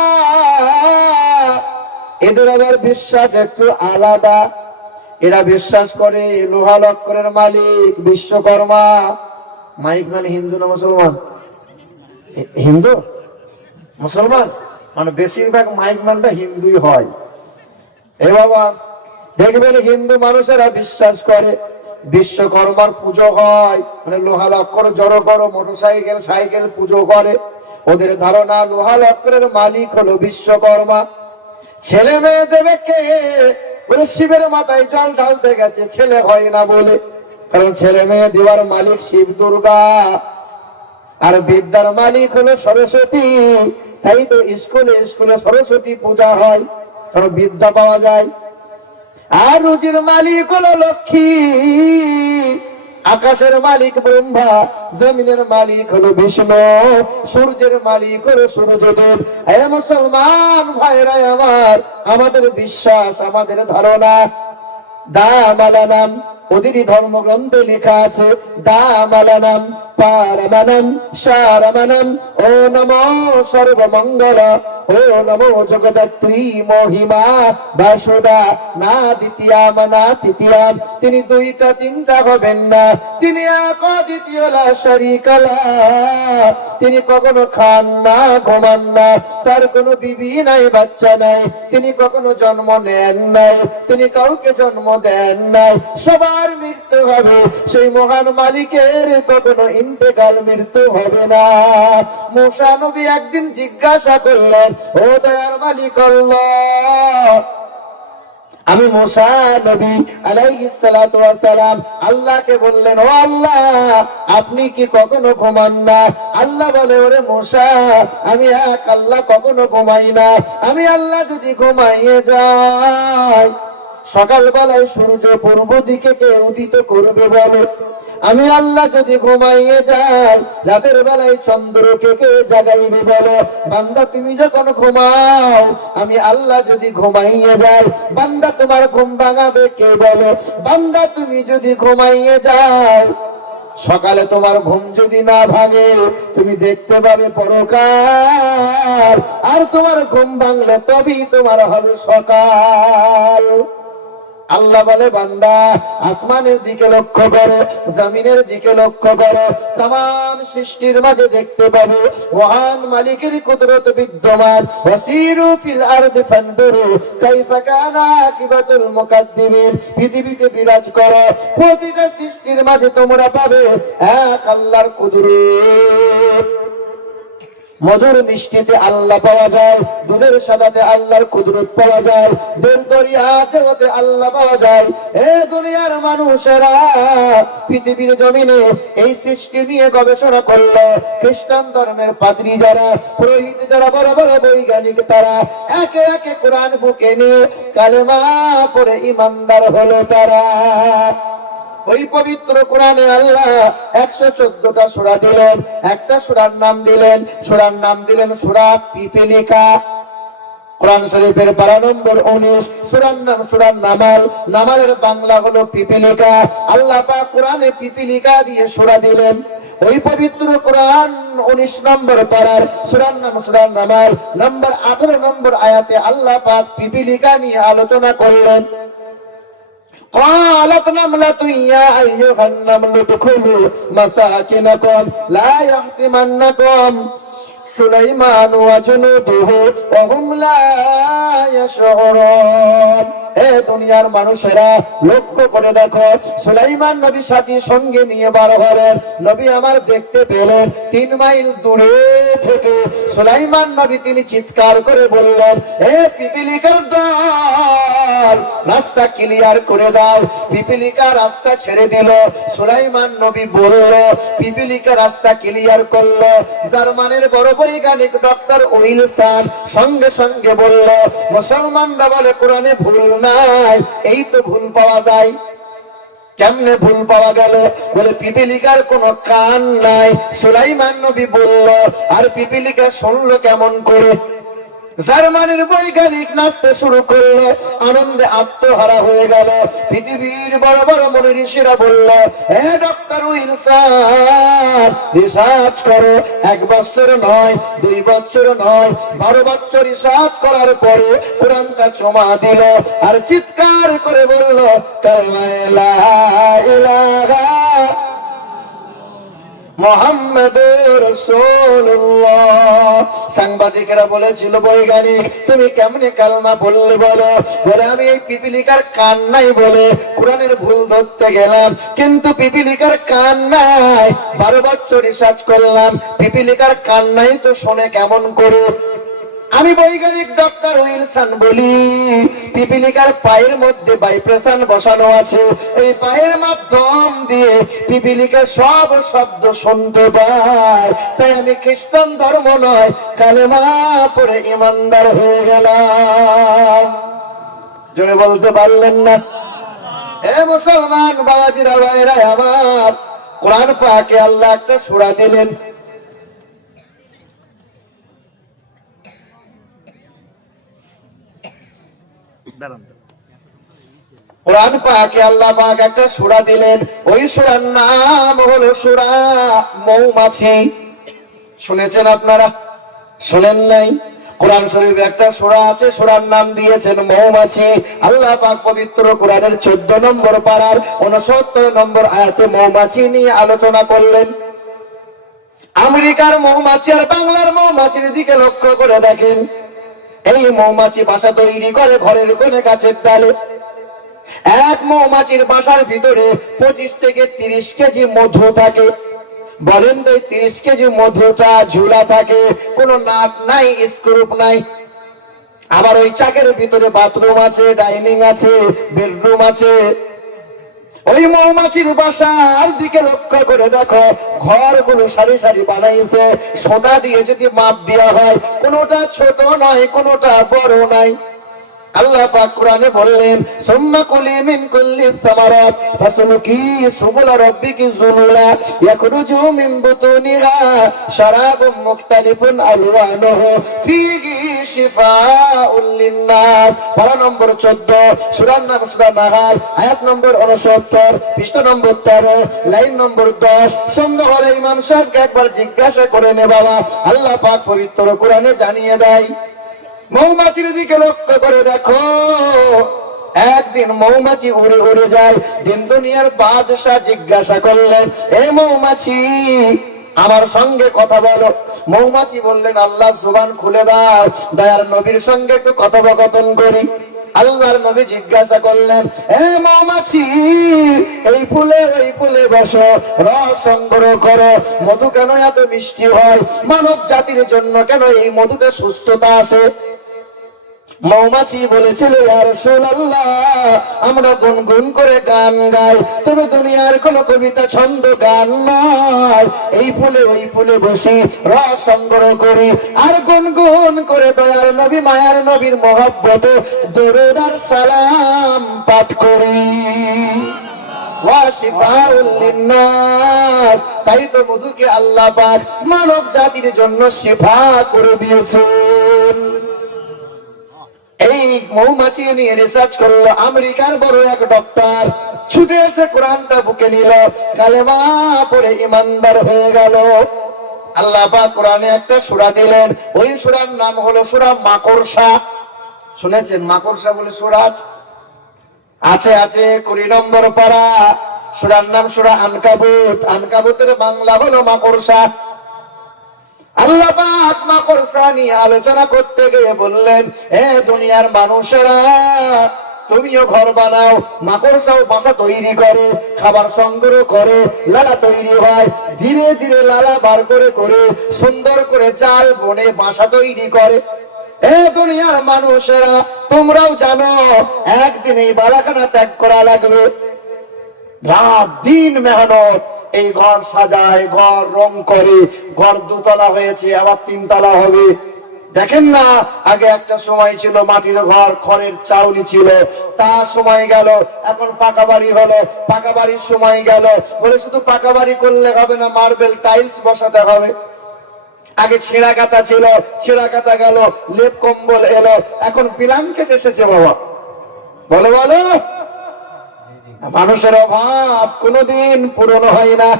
এদের আবার বিশ্বাস একটু আলাদা। এরা বিশ্বাস করে লোহা লক্করের মালিক বিশ্বকর্মা। মাইক মানে হিন্দু না মুসলমান? হিন্দু মুসলমান মানে বেশিরভাগ মাইক মানটা হিন্দুই হয়। এ বাবা দেখবেন হিন্দু মানুষেরা বিশ্বাস করে বিশ্বকর্মার পুজো হয়, মানে লোহা লক্কর জড়ো করো, মোটরসাইকেল সাইকেল পুজো করে। ওদের ধারণা লোহা লক্করের মালিক হলো বিশ্বকর্মা। ছেলে মেয়ে দেবে কে? বলে শিবের মাথায় জল ঢালতে গেছে, ছেলে হয় না বলে, কারণ ছেলে মেয়ে দেওয়ার মালিক শিব দুর্গা, আর বিদ্যার মালিক হলো সরস্বতী। তাই তো স্কুলে স্কুলে সরস্বতী পূজা হয়, কারণ বিদ্যা পাওয়া যায়। আর রুজির মালিক হলো লক্ষ্মী। আকাশের মালিক ব্রহ্মা, জমিনের মালিক হলো বিষ্ণু, সূর্যের মালিক হলো সূর্যদেব। হে মুসলমান ভাইরা আমার, আমাদের বিশ্বাস, আমাদের ধারণা, দামালানাম, ওদেরই ধর্মগ্রন্থে লেখা আছে, দামালানাম পারমানম সারমানম, ও নমো সর্বমঙ্গল, ও নমো জগদ্ধাত্রী মহিমা বাসুদা, না দ্বিতীয়াম না তৃতীয়াম। তিনি 2টা 3টা হবেন না, তিনি এক দ্বিতীয় লা শারীকা লাহ। তিনি কখনো খান না, ঘুমান না, তার কোনো বিবি নাই, বাচ্চা নাই, তিনি কখনো জন্ম নেন নাই, তিনি কাউকে জন্ম দেন নাই। সবার মৃত্যু হবে, সেই মহান মালিকের কখনো ইন্তেকাল, মৃত্যু হবে না। মুসা নবী একদিন জিজ্ঞাসা করলেন, ও দয়ার মালিক আল্লাহ, আমি মুসা নবী আলাইহিস সালাতু ওয়াস সালাম আল্লাহকে বললেন, ও আল্লাহ, আপনি কি কখনো ঘুমান না? আল্লাহ বলে, ওরে মুসা, আমি এক আল্লাহ কখনো ঘুমাই না। আমি আল্লাহ যদি ঘুমাইয়ে যাই, সকালবেলায় সূর্য পূর্ব দিকে কে উদিত করবে বলো? আমি আল্লাহ যদি ঘুমাইয়ে যাই, রাতের বেলায় চন্দ্রকে কে জাগাইবে বলো? বান্দা তুমি যখন ঘুমাও, আমি আল্লাহ যদি ঘুমাইয়ে যাই, বান্দা তোমার ঘুম ভাঙাবে কে বলো? বান্দা তুমি যদি ঘুমাইয়ে যাও, সকালে তোমার ঘুম যদি না ভাঙে, তুমি দেখতে পাবে পরকাল, আর তোমার ঘুম ভাঙলে তবেই তোমার হবে সকাল। আল্লাহ বলে, বান্দা আসমানের দিকে লক্ষ্য করো, জমিনের দিকে লক্ষ্য করো, तमाम সৃষ্টির মাঝে দেখতে পাবে মহান মালিকের কুদরত বিদ্যমান। ওয়াসিরু ফিল আরদি ফানদুরু কাইফা কানা আকিবাতুল মুকাদ্দিমিন। পৃথিবীতে বিরাজ করো, প্রতিটা সৃষ্টির মাঝে তোমরা পাবে এক আল্লাহর কুদরত। মধুর মিষ্টিতে আল্লাহ পাওয়া যায়, দুধের সাদাতে আল্লাহর কুদরত পাওয়া যায়, দরিয়াতে আল্লাহ পাওয়া যায়। এ দুনিয়ার মানুষেরা পৃথিবীর জমিনে এই সৃষ্টি নিয়ে গবেষণা করলো। খ্রিস্টান ধর্মের পাদ্রী যারা, পুরোহিত যারা, বড় বড় বৈজ্ঞানিক, তারা একে একে কোরআন বুকে নিয়ে কালেমা পড়ে ইমানদার হলো তারা। ওই পবিত্র কোরআনে আল্লাহ 114টা সূরা দিলেন। একটা সূরার নাম দিলেন সূরা পিপীলিকা। কোরআন শরীফের 12 নম্বর 19 সূরার নামাল। নামালের বাংলা হলো পিপীলিকা। আল্লাহ পাক কোরআনে পিপীলিকা দিয়ে সূরা দিলেন। ওই পবিত্র কোরআন 19 নম্বর পারার সূরার নামাল নম্বর 18 নম্বর আয়াতে আল্লাহ পাক পিপীলিকা নিয়ে আলোচনা করলেন। قالت نملة يا أيها النمل ادخلوا مساكنكم لا يحطمنكم سليمان وجنوده وهم لا يشعرون। এ দুনিয়ার মানুষেরা লক্ষ্য করে দেখো, সুলাইমান নবী সাথী সঙ্গে নিয়ে বার হলেন। নবী আমার দেখতে পেলেন 3 মাইল দূরে থেকে সুলাইমান নবী তিনি চিৎকার করে বললেন, এ পিপীলিকার দল, রাস্তা ক্লিয়ার করে দাও। পিপীলিকা রাস্তা ছেড়ে দিল। সুলাইমান নবী বলল, পিপীলিকা রাস্তা ক্লিয়ার করলো। জার্মানির বড় বৈজ্ঞানিক ডক্টর উইলসন সঙ্গে সঙ্গে বলল, মুসলমানরা বলে কোরআনে ভুল নাই, এই তো ভুল পাওয়া যায়। কেমনে ভুল পাওয়া গেল? বলে পিপীলিকার কোনো কান নাই। সুলাইমান নবী বলল, আর পিপীলিকা শুনলো কেমন করে? জার্মানির বৈজ্ঞানিক নাচতে শুরু করলো, আনন্দে আত্মহারা হয়ে গেল। পৃথিবীর বড় বড় মনি ঋষিরা বলল, হে ডক্টর উইলসন, রিসার্চ করো। 1 বছর নয়, 2 বছর নয়, 12 বছর রিসার্চ করার পরে কোরআনটা জমা দিল আর চিৎকার করে বলল, কালিমা লা ইলাহা মুহাম্মাদুর রাসূলুল্লাহ। সাংবাদিকেরা বলেছিল, বৈজ্ঞানিক তুমি কেমনে কালমা বললে বলো? বলে, আমি এই পিপীলিকার কান নাই বলে কোরআনের ভুল ধরতে গেলাম, কিন্তু পিপীলিকার কান নাই। 12 বছর রিসার্চ করলাম, পিপীলিকার কান নাই তো শোনে কেমন করে? আমি বৈজ্ঞানিক ডক্টর উইলসন বলি, পিপীলিকার পায়ের মধ্যে ভাইব্রেশন বসানো আছে। এই পায়ের মাধ্যম দিয়ে পিপীলিকা সব শব্দ শুনতে পায়। তাই আমি খ্রিস্টান ধর্ম নয়, কালেমা পড়ে ইমানদার হয়ে গেলাম। জোরে বলতে পারলেন না? হে মুসলমান বাবাজিরা, ভাইরা আমার, কোরআন পাকে আল্লাহ একটা সূরা দিলেন। কোরআন পাকে আল্লাহ পাক একটা সূরা দিলেন। ওই সূরার নাম হলো সূরা মৌমাছি। শুনেছেন আপনারা? শুনেন নাই? কোরআন শরীফে একটা সূরা আছে, সূরার নাম দিয়েছেন মৌমাছি। আল্লাহ পাক পবিত্র কোরআনের 14 নম্বর পারার 69 নম্বর আয়াতে মৌমাছি নিয়ে আলোচনা করলেন। আমেরিকার মৌমাছি আর বাংলার মৌমাছির দিকে লক্ষ্য করে দেখেন। এই মৌমাছি বাসা তৈরি করে ঘরের কোণে গাছের ডালে। এক মৌমাছির বাসার ভিতরে 25 থেকে 30 কেজি মধু থাকে। বলেন তো, 30 কেজি মধুটা ঝুলা থাকে, কোনো নাট নাই, স্ক্রুপ নাই। আবার ওই চাকের ভিতরে বাথরুম আছে, ডাইনিং আছে, বেডরুম আছে। ওই মৌমাছির বাসার দিকে লক্ষ্য করে দেখো, ঘরগুলো সারি সারি বানাইছে। সোঁতা দিয়ে যদি মাপ দেওয়া হয়, কোনোটা ছোট নয়, কোনোটা বড় নাই। আল্লাহ পাক কোরআনে বললেন, সুম্মা কুলি মিন কুল্লি সামারাত ফাসলুকি সুবুলা রাব্বিকি যুলুলা ইয়াখরুজু মিন বুতুনিহা শারাবুম মুখতালিফুন আলওয়ানুহু ফীহি শিফাউল লিন্নাস। পারা নম্বর 14, সূরার নাম সূরা নাহাল, আয়াত নম্বর 69, পৃষ্ঠা নম্বর 13, লাইন নম্বর 10। সন্দেহ হলে ইমাম সাহেবকে একবার জিজ্ঞাসা করে নে বাবা। আল্লাহ পাক পবিত্র কোরআনে জানিয়ে দেয়। মৌমাছির দিকে লক্ষ্য করে দেখো, একদিন মৌমাছি উড়ে উড়ে যায়। দিন দুনিয়ার বাদশাহ জিজ্ঞাসা করলেন, এ মৌমাছি, আমার সঙ্গে কথা বলো। মৌমাছি বললেন, আল্লাহ জুবান খুলে দাও, দয়ার নবীর সঙ্গে একটু কথোপকথন করি। আল্লাহর নবী জিজ্ঞাসা করলেন, এ মৌমাছি, এই ফুলে ওই ফুলে বসো, রস সংগ্রহ করো, মধু কেন এত মিষ্টি হয়, মানব জাতির জন্য কেন এই মধুতে সুস্থতা আসে? মৌমাছি বলেছিল, ইয়া রাসূলুল্লাহ, আমরা গুনগুন করে গান গাই, তবে দুনিয়ার কোন কবিতা ছন্দ গান নয়। এই ফুলে ওই ফুলে বসি, রস সংগ্রহ করি, আর গুনগুন করে দয়ার নবী মায়ার নবীর মহব্বতে দরুদ আর সালাম পাঠ করি। ওয়াশিফাউল লিন্নাস, তাই তো মধুকে আল্লাহ পাক মানব জাতির জন্য শিফা করে দিয়েছেন। এই মৌমাছি নিয়ে রিসার্চ করলো আমেরিকার বড় এক ডক্টর, ছুটে এসে কোরআনটা বুকে নিল, কালেমা পড়ে ইমানদার হয়ে গেল। আল্লাহ পাক কোরআনে একটা সূরা দিলেন, ওই সূরার নাম হলো সূরা মাকড়সা। শুনেছেন মাকড়সা বলে সূরা আছে? আছে 20 নম্বর পারা, সূরার নাম সূরা আনকাবুত। আনকাবুতের বাংলা হলো মাকড়সা। আল্লাহ পাক মাকড়সা নিয়ে আলোচনা করতে গিয়ে বললেন, হে দুনিয়ার মানুষেরা, তুমিও ঘর বানাও। মাকড়সাও বাসা তৈরি করে, খাবার সংগ্রহ করে, লালা তৈরি হয়, ধীরে ধীরে লালা বার করে করে সুন্দর করে জাল বনে বাসা তৈরি করে। এ দুনিয়ার মানুষেরা, তোমরাও জানো একদিন এই বালাখানা ত্যাগ করা লাগবে। রাত দিন মেহনত, এই ঘর সাজায়, ঘর রং করে, ঘর 2 তলা হয়েছে, আবার 3 তলা হবে। দেখেন না, আগে একটা সময় ছিল মাটির ঘর, খড়ের চাউনি ছিল, তা সময় গেল, এখন পাকা বাড়ি হলো। পাকা বাড়ির সময় গেল, বলে শুধু পাকা বাড়ি করলে হবে না, মার্বেল টাইলস বসাতে হবে। আগে ছেঁড়া কাটা ছিল, ছেঁড়া কাটা গেল, লেপ কম্বল এলো, এখন ব্ল্যাঙ্কেট এসেছে। বাবা বলো বলো, মানুষের অভাব কোনোদিন পূরণ হয় না।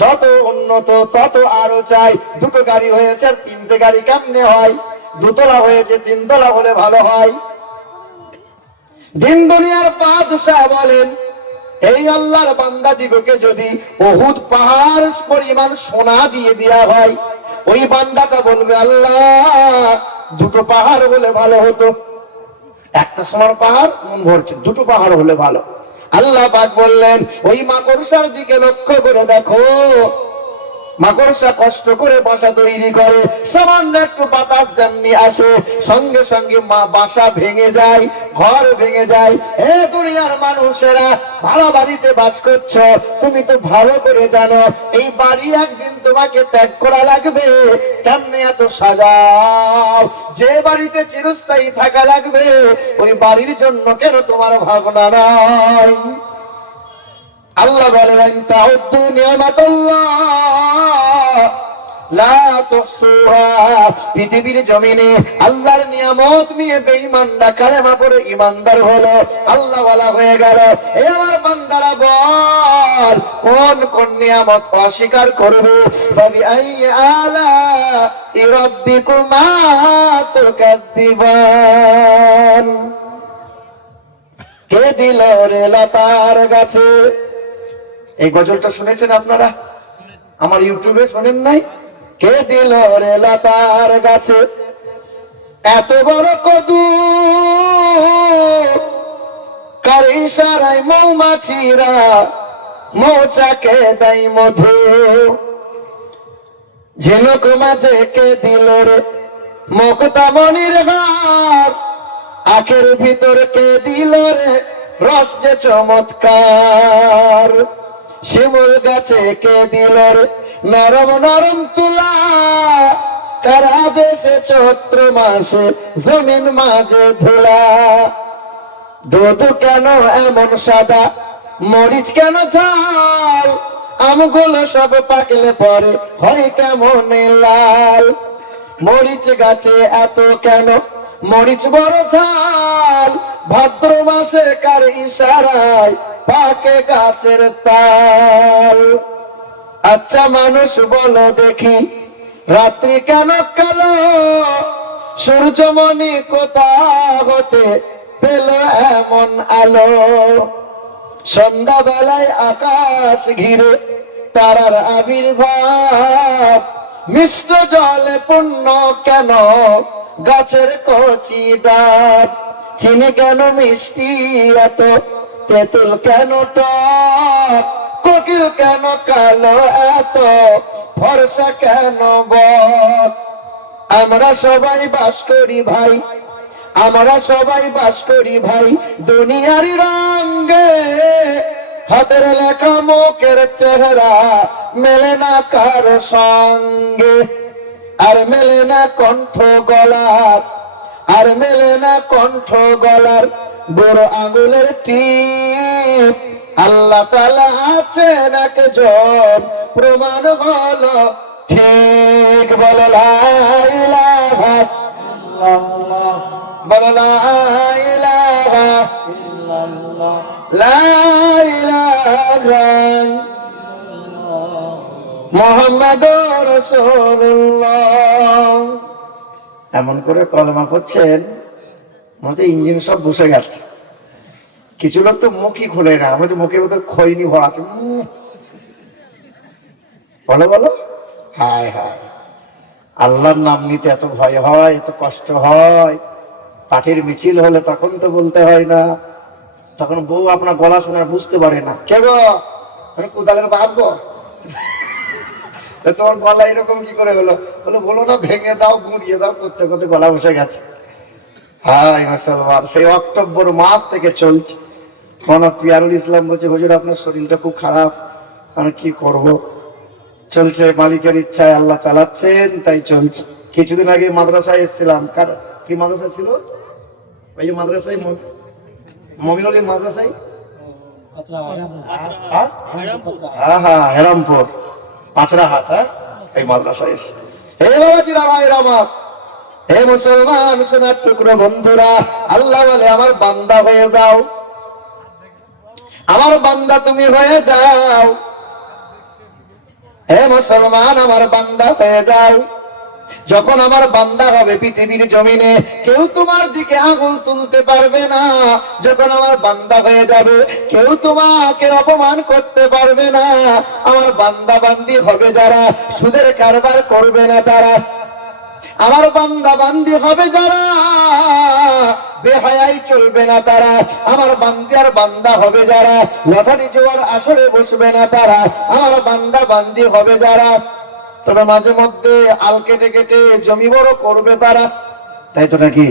যত উন্নত তত আরো চাই। 2টো গাড়ি হয়েছে আর 3টে গাড়ি কেমনে হয়? 2 তলা হয়েছে, 3 তলা হলে ভালো হয়। দিন দুনিয়ার বাদশাহ বলেন, এই আল্লাহর বান্দা দিগকে যদি উহুদ পাহাড় পরিমাণ সোনা দিয়ে দেয়া হয়, ওই বান্দাটা বলবে, আল্লাহ 2টো পাহাড় হলে ভালো হতো। একটা সোনার পাহাড় মন ভরছে, 2টো পাহাড় হলে ভালো। আল্লাহ পাক বললেন, ওই মাকড়সার দিকে লক্ষ্য করে দেখো। মাকড়সা কষ্ট করে বাসা তৈরি করে, সামান্য একটু বাতাস যেমনি আসে, সঙ্গে সঙ্গে বাসা ভেঙে যায়, ঘর ভেঙে যায়। এ দুনিয়ার মানুষেরা, ভাড়া বাড়িতে বাস করছো, তুমি তো ভালো করে জানো এই বাড়ি একদিন তোমাকে ত্যাগ করা লাগবে। কেমনে এত সাজাও? যে বাড়িতে চিরস্থায়ী থাকা লাগবে, ওই বাড়ির জন্য কেন তোমার ভাবনা নাই? আল্লাহ বলেন, তাউদ্দু নিয়ামাতুল্লাহ লা তুহসুহা। পৃথিবীর জমিনে আল্লাহর নিয়ামত নিয়ে বেঈমানরা কালেমা পড়ে ইমানদার হলো, আল্লাহ ওয়ালা হয়ে গেল। এ আমার বান্দারা, বল কোন কোন নিয়ামত অস্বীকার করবে? ফাবিআইয়ি আলা'i রাব্বিকুমা তুকাদ্দিবান। কে দিল রে লতার গাছে? এই গজলটা শুনেছেন আপনারা? আমার ইউটিউবে শোনেন নাই? কে দিল রে লতার গাছে এত বড় কদু, কার ইশারায় মৌমাছিরা মৌচাকে দেয় মধু। ঝিনুক মাঝে কে দিল রে মুক্তামণির হার, আখের ভিতর কে দিল রে রস যে চমৎকার। শিমুল গাছে কে দিল রে নরম নরম তুলা, কার আদেশে চৈত্র মাসে জমিন মাঝে ধুলা। দুধ কেন এমন সাদা, মরিচ কেন ঝাল, আমগুলো সব পাকলে পরে হয় কেমন লাল। মরিচ গাছে এত কেন মরিচ বড় ঝাল, ভাদ্র মাসে কার ইশারায় পাকে গাছের তাল। আচ্ছা মানুষ বলো দেখি, রাত্রি কেন কালো, সূর্যমণি কোথা হতে পেল এমন আলো? সন্ধ্যাবেলায় আকাশ ঘিরে তারার আবির্ভাব, মিষ্ট জলে পূর্ণ কেন গাছের কচি ডাব? চিনি কেন মিষ্টি এত, তেঁতুল কেন টক, কোকিল কেন কালো এত, ফর্সা কেন বক। আমরা সবাই বাস করি ভাই, আমরা সবাই বাস করি ভাই দুনিয়ার রঙে। হাতের লেখা মুখের চেহারা মেলে না কারো সঙ্গে, আর মেলে না কণ্ঠ গলার, আর মেলে না কণ্ঠ গলার বড় আঙুলের টিপ। আল্লাহ তাআলা আছেন একজন, প্রমাণ হলো ঠিক। বলো লা ইলাহা ইল্লাল্লাহ, বলো লা ইলাহা ইল্লাল্লাহ, লা ইলাহা মুহাম্মাদুর রাসূলুল্লাহ। এমন করে কলমা পড়ছেন মনে ইঞ্জিন সব বসে গেছে। কিছু লোক তো মুখই খোলে না, আমাদের মুখের ভিতর খৈনি ভরা আছে। বলো বলো, হায় হায়, আল্লাহর নাম নিতে এত ভয় হয়, এত কষ্ট হয়। পাঠের মিছিল হলে তখন তো বলতে হয় না, তখন বউ আপনার গলা শোনার বুঝতে পারে না। কে গো, আমি কোদালের বাপ গো, তোমার গলা এরকম কি করে হলো? বলে বলো না, ভেঙে দাও, গুঁড়িয়ে দাও, করতে করতে গলা বসে গেছে। হাই মুসলমান, সেই অক্টোবর মাস থেকে চলছে। মনে পিয়ারুল ইসলাম বলছে, হুজুর আপনার শরীরটা খুব খারাপ, আমি কি করব? চলছে, মালিকের ইচ্ছায়, আল্লাহ চালাচ্ছেন তাই চলছে। কিছুদিন আগে মাদ্রাসায় এসেছিলাম। কি মাদ্রাসা ছিল? ওই যে মাদ্রাসায় মমিনুল মাদ্রাসায়, হ্যাঁ হেরামপুর পাঁচড়াহাট, এই মাদ্রাসায় এসে, হে বাবাজিরা ভাইরা আমার, হে মুসলমান সোনার টুকরো বন্ধুরা, আল্লাহ বলে আমার বান্দা হয়ে যাও, আমার বান্দা তুমি হয়ে যাও। হে মুসলমান, আমার বান্দা হয়ে যাও। যখন আমার বান্দা হবে পৃথিবীর জমিনে কেউ তোমার দিকে আঙুল তুলতে পারবে না। যখন আমার বান্দা হয়ে যাবে কেউ তোমাকে অপমান করতে পারবে না। আমার বান্দা বান্দি হবে যারা, সুদের কারবার করবে না তারা। আমার বান্দা বান্দি হবে যারা, বেহায়াই চলবে না তারা। আমার বান্দি আর বান্দা হবে যারা, লটারি জোয়ার আসরে বসবে না তারা। আমার বান্দা বান্দি হবে যারা, তবে মাঝে মধ্যে আল কেটে কেটে জমি বড় করবে তারা, তাই তো নাকি?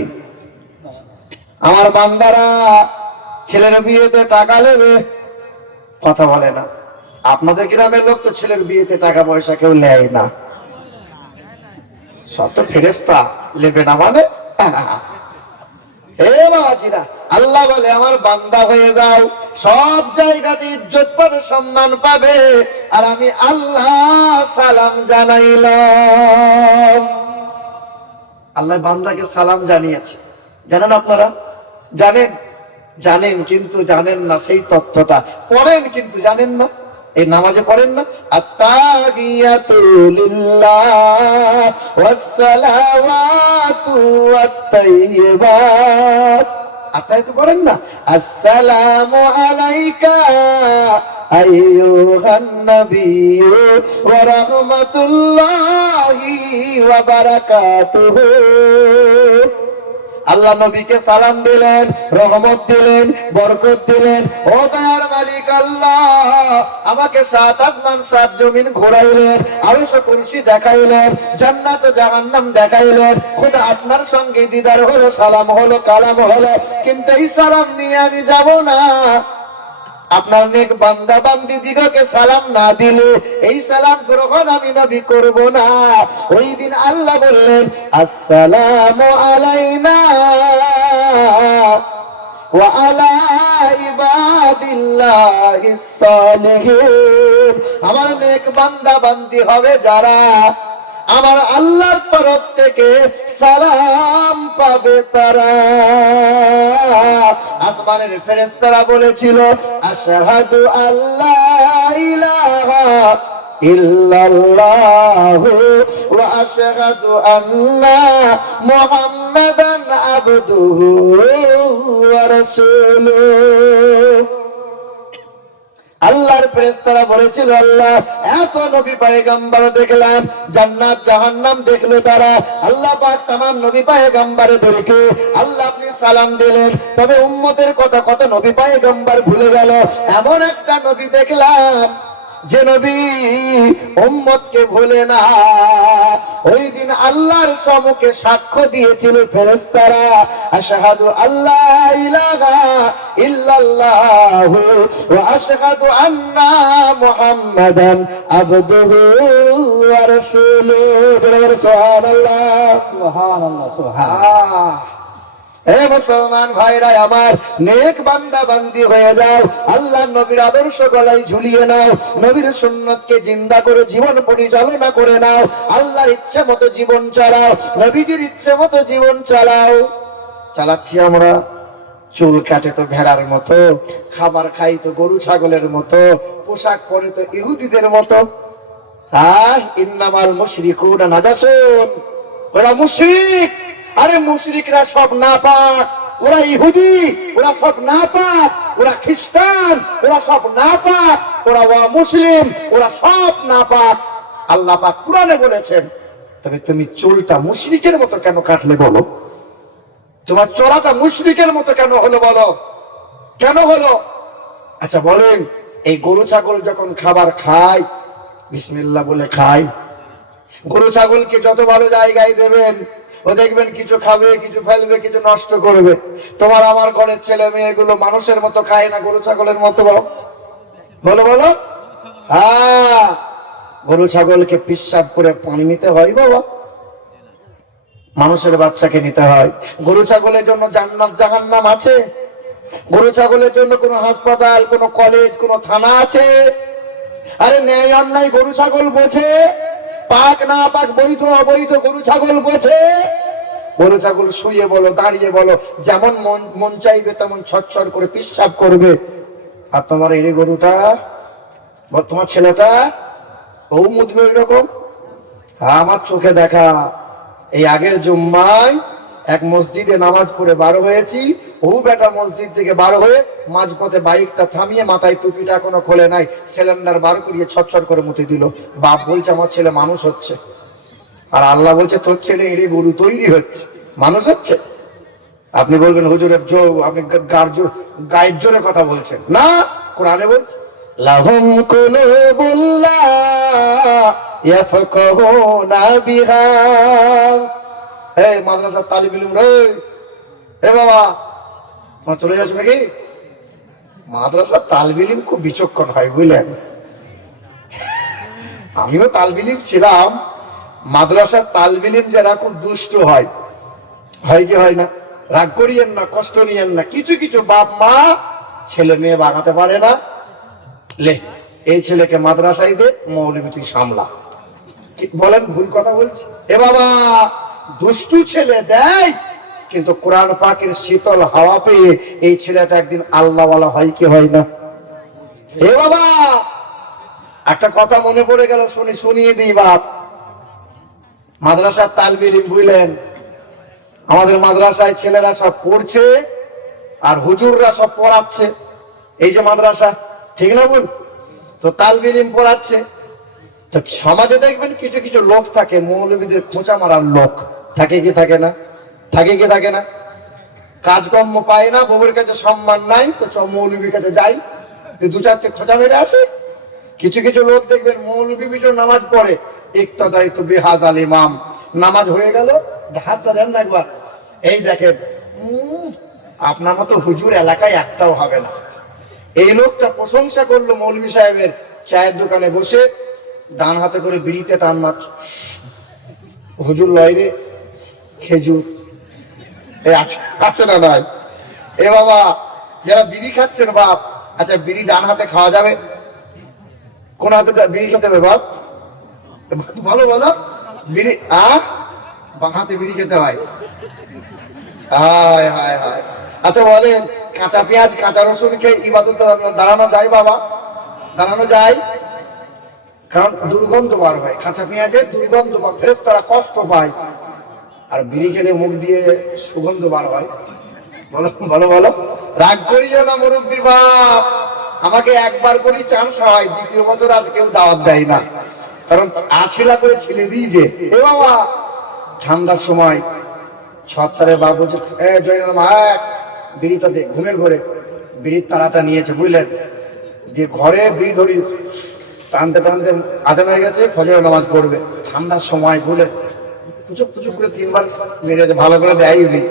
আমার বান্দারা ছেলের বিয়েতে টাকা নেবে, কথা বলে না। আপনাদের গ্রামের লোক তো ছেলের বিয়েতে টাকা পয়সা কেউ নেয় না, সব তো ফেরেশতা, নেবে না মানে? হে বাবাজিরা, আল্লাহ বলে আমার বান্দা হয়ে যাও, সব জায়গাতে ইজ্জত পাবে, সম্মান পাবে। আর আমি আল্লাহ সালাম জানাইলাম। আল্লাহ বান্দাকে সালাম জানিয়েছে, জানেন আপনারা? জানেন, জানেন কিন্তু জানেন না সেই তথ্যটা। পড়েন কিন্তু জানেন না। এই নামাজে পড়েন না, আত্তাহিয়াতু লিল্লাহ ওয়াসসালাওয়াতু ওয়াত-তাইয়্যিবাত, আত্তাহিয়াতু পড়েন না? আসসালামু আলাইকা আইয়ুহান নাবিয়্যু ওয়া রাহমাতুল্লাহি ওয়া বারাকাতুহু। আল্লাহ নবীকে সালাম দিলেন, রহমত দিলেন, বরকত দিলেন। ও দয়ার মালিক আল্লাহ, আমাকে 7 আসমান 7 জমিন ঘোরাইলেন, আরশ কুরসি দেখাইলেন, জান্নাত ও জাহান্নাম দেখাইলেন। খোদা আপনার সঙ্গে দিদার হলো, সালাম হলো, কালাম হলো, কিন্তু এই সালাম নিয়ে আমি যাব না। আপনার নেক বান্দা বান্দি দিগকে সালাম না দিলে এই সালাম গ্রহণ আমি নবী করব না। ওই দিন আল্লাহ বললেন, আসসালামু আলাইনা ওয়া আলা ইবাদিল্লাহিস সালিহিন। আমার নেক বান্দা বান্দি হবে যারা, আমার আল্লাহর তরফ থেকে সালাম পাবে তারা। আসমানের ফেরেশতারা বলেছিল, আশহাদু আল্লা ইলাহা ইল্লাল্লাহু ওয়া আশহাদু আন্না মুহাম্মাদান আবদুহু ওয়া রাসূলুহু। আল্লাহর ফেরেশতারা বলেছিল, আল্লাহ এত নবী পয়গম্বর দেখলাম, জান্নাত জাহান্নাম দেখলো তারা, আল্লাহ পাক तमाम নবী পয়গম্বরদেরকে আল্লাহ আপনি সালাম দিলেন, তবে উম্মতের কথা কত নবী পয়গম্বর ভুলে গেল। এমন একটা নবী দেখলাম যে নবী উম্মতকে ভুলে না। ওই দিন আল্লাহর সম্মুখে সাক্ষ্য দিয়েছিল ফেরেশতারা, আশহাদু আল্লা ইলাহা ইল্লাল্লাহু ওয়া আশহাদু আন্না মুহাম্মাদান আবদুহু ওয়া রাসূলুহু। সুবহানাল্লাহ সুবহানাল্লাহ সুবহান। হে মুসলমান ভাইরা আমার, নেক বান্দা বান্দি হয়ে যাও, আল্লাহর নবীর আদর্শ গলায় ঝুলিয়ে নাও, নবীর সুন্নতকে জিন্দা করে জীবন পরিচালনা করে নাও, আল্লাহর ইচ্ছে মতো জীবন চালাও, নবীজির ইচ্ছে মতো জীবন চালাও। চালাচ্ছি আমরা, চুল কাটে তো ভেড়ার মতো, খাবার খাই তো গরু ছাগলের মতো, পোশাক পরে তো ইহুদিদের মতো। ইন্নামাল মুশরিকুনা নাজাসুন, ওরা মুশরিক। আরে মুশরিকরা সব নাপাক, ওরা ইহুদি, ওরা সব নাপাক, ওরা খ্রিস্টান, ওরা সব নাপাক, ওরা মুসলিম, ওরা সব নাপাক। আল্লাহ পাক কুরআনে বলেছেন। তবে তুমি চুলটা মুশরিকের মতো কেন কাটলে বলো? তোমার চলাটা মুশরিকের মতো কেন হলো বলো? কেন হলো? আচ্ছা বলেন, এই গরু ছাগল যখন খাবার খায় বিসমিল্লাহ বলে খায়, গরু ছাগলকে যত ভালো জায়গায় দেবেন ও দেখবেন কিছু খাবে, কিছু ফেলবে, কিছু নষ্ট করবে। তোমার আমার ঘরের ছেলে মেয়েগুলো মানুষের মতো খায় না, গরু ছাগলের মতো? বলো বলো। হ্যাঁ, গরু ছাগলকে পিশাব করে পানি নিতে হয় বাবা, মানুষের বাচ্চাকে নিতে হয়। গরু ছাগলের জন্য জান্নাত জাহান্নাম আছে? গরু ছাগলের জন্য কোনো হাসপাতাল, কোনো কলেজ, কোনো থানা আছে? আরে ন্যায় অন্যায় গরু ছাগল বোঝে, পাক না পাক, বৈধ অবৈধ গরু ছাগল বোঝে। গরু ছাগল শুয়ে বলো দাঁড়িয়ে বলো যেমন মন চাইবে তেমন ছটছট করে পিশাব করবে। আর তোমার এই গরুটা, তোমার ছেলেটা ও মুদবে এরকম। আমার চোখে দেখা, এই আগের জুম্মায় এক মসজিদে নামাজ পড়ে বার হয়েছি, ও বেটা মসজিদ থেকে বার হয়ে মাঝপথে বাইকটা থামিয়ে মাথায় টুপিটা এখনো খোলে নাই, সিলিন্ডার বার করিয়ে ছটছট করে মুতে দিল। বাপ বলছে আমার ছেলে মানুষ হচ্ছে, আর আল্লাহ বলছে তোর ছেলে এর গরু তৈরি হচ্ছে, মানুষ হচ্ছে। আপনি বলবেন হুজুরের আপনি গায়ের জোরে কথা বলছেন না, কোরআনে বলছে লাহুম কুলুবুল্লা ইয়াফকাহুনা বিহা। এই মাদ্রাসার তালিব ইলম রে, এ বাবা তোমার চলে যাচ্ছ নাকি? মাদ্রাসার তালিব ইলম খুব বিচক্ষণ হয় বুঝলেন। আমিও তালিব ইলম ছিলাম। মাদ্রাসার তালিব ইলম যারা খুব দুষ্ট হয়, হয় কি হয় না? রাগ করিয়েন না, কষ্ট নিয়েন না। কিছু কিছু বাপ মা ছেলে মেয়ে বাগাতে পারে না, লে এই ছেলেকে মাদ্রাসায় দে, মৌলবি তুই সামলা। বলেন ভুল কথা বলছি? এ বাবা, দুষ্টু ছেলে দেয়, কিন্তু কোরআন পাকের শীতল হাওয়া পেয়ে এই ছেলেটা একদিন আল্লাহওয়ালা হয় কি হয় না? এ বাবা, একটা কথা মনে পড়ে গেল, শুনিয়ে দিই বাপ। মাদ্রাসার তালিব ইলম বুঝলেন, আমাদের মাদ্রাসায় ছেলেরা সব পড়ছে আর হুজুররা সব পড়াচ্ছে। এই যে মাদ্রাসা, ঠিক না বল? তো তালিব ইলম পড়াচ্ছে, তো সমাজে দেখবেন কিছু কিছু লোক থাকে, মৌলবীদের খোঁচা মারার লোক থাকে কি থাকে না? থাকে কি থাকে না? কাজকর্ম পায় না, বউয়ের কাছে সম্মান নাই, তো মৌলবীর কাছে যাই, দু চারটে খোঁচা মেরে আসে। কিছু কিছু লোক দেখবেন মৌলবী বিজয় নামাজ পড়ে, ইক্তাদাই তো বিহাজ আল ইমাম, নামাজ হয়ে গেল, হাতটা দেন না একবার, এই দেখেন আপনার মতো হুজুর এলাকায় একটাও হবে না। এই লোকটা প্রশংসা করলো মৌলবী সাহেবের, চায়ের দোকানে বসে ডান হাতে করে বিড়িতে টান মার, হুজুর লয় রে খেজুর আছে না নাই? এ বাবা, যারা বিড়ি খাচ্ছেন বাপ, আচ্ছা বিড়ি ডান হাতে খাওয়া যাবে? কোন হাতে বিড়ি খেতে হবে বাপ? বলো বলো। বিড়ি বাঁ হাতে বিড়ি খেতে হয়? হায় হায় হায়। আচ্ছা বলেন, কাঁচা পেঁয়াজ কাঁচা রসুন খেয়ে ইবাদত দাঁড়ানো যায় বাবা? দাঁড়ানো যায়? কারণ দুর্গন্ধ বার হয়, কাঁচা পেঁয়াজের দুর্গন্ধ, বা ফেরেশতারা কষ্ট পায়। আর বিড়ি খেলে মুখ দিয়ে সুগন্ধ বার হয়। বলো বলো বলো। রাগ করিও না মুরব্বী বাপ, আমাকে একবার করে চান্স হয়, দ্বিতীয় বছর আর কেউ দাওয়াত দেয় না, কারণ আছিলা করে ছেলে দিই যে। এ বাবা ঠান্ডার সময় ছত্তারে বাবু যে জয়নাল মা বিড়িটা দে, ঘুমের ঘরে বিড়ির তারাটা নিয়েছে বুঝলেন, দিয়ে ঘরে বিড়ি ধরি টানতে টানতে আজান হয়ে গেছে, ফজরের নামাজ পড়বে, ঠান্ডার সময় বলে পুচুক পুচুক করে 3বার মেরে ভালো করে দেয়নি,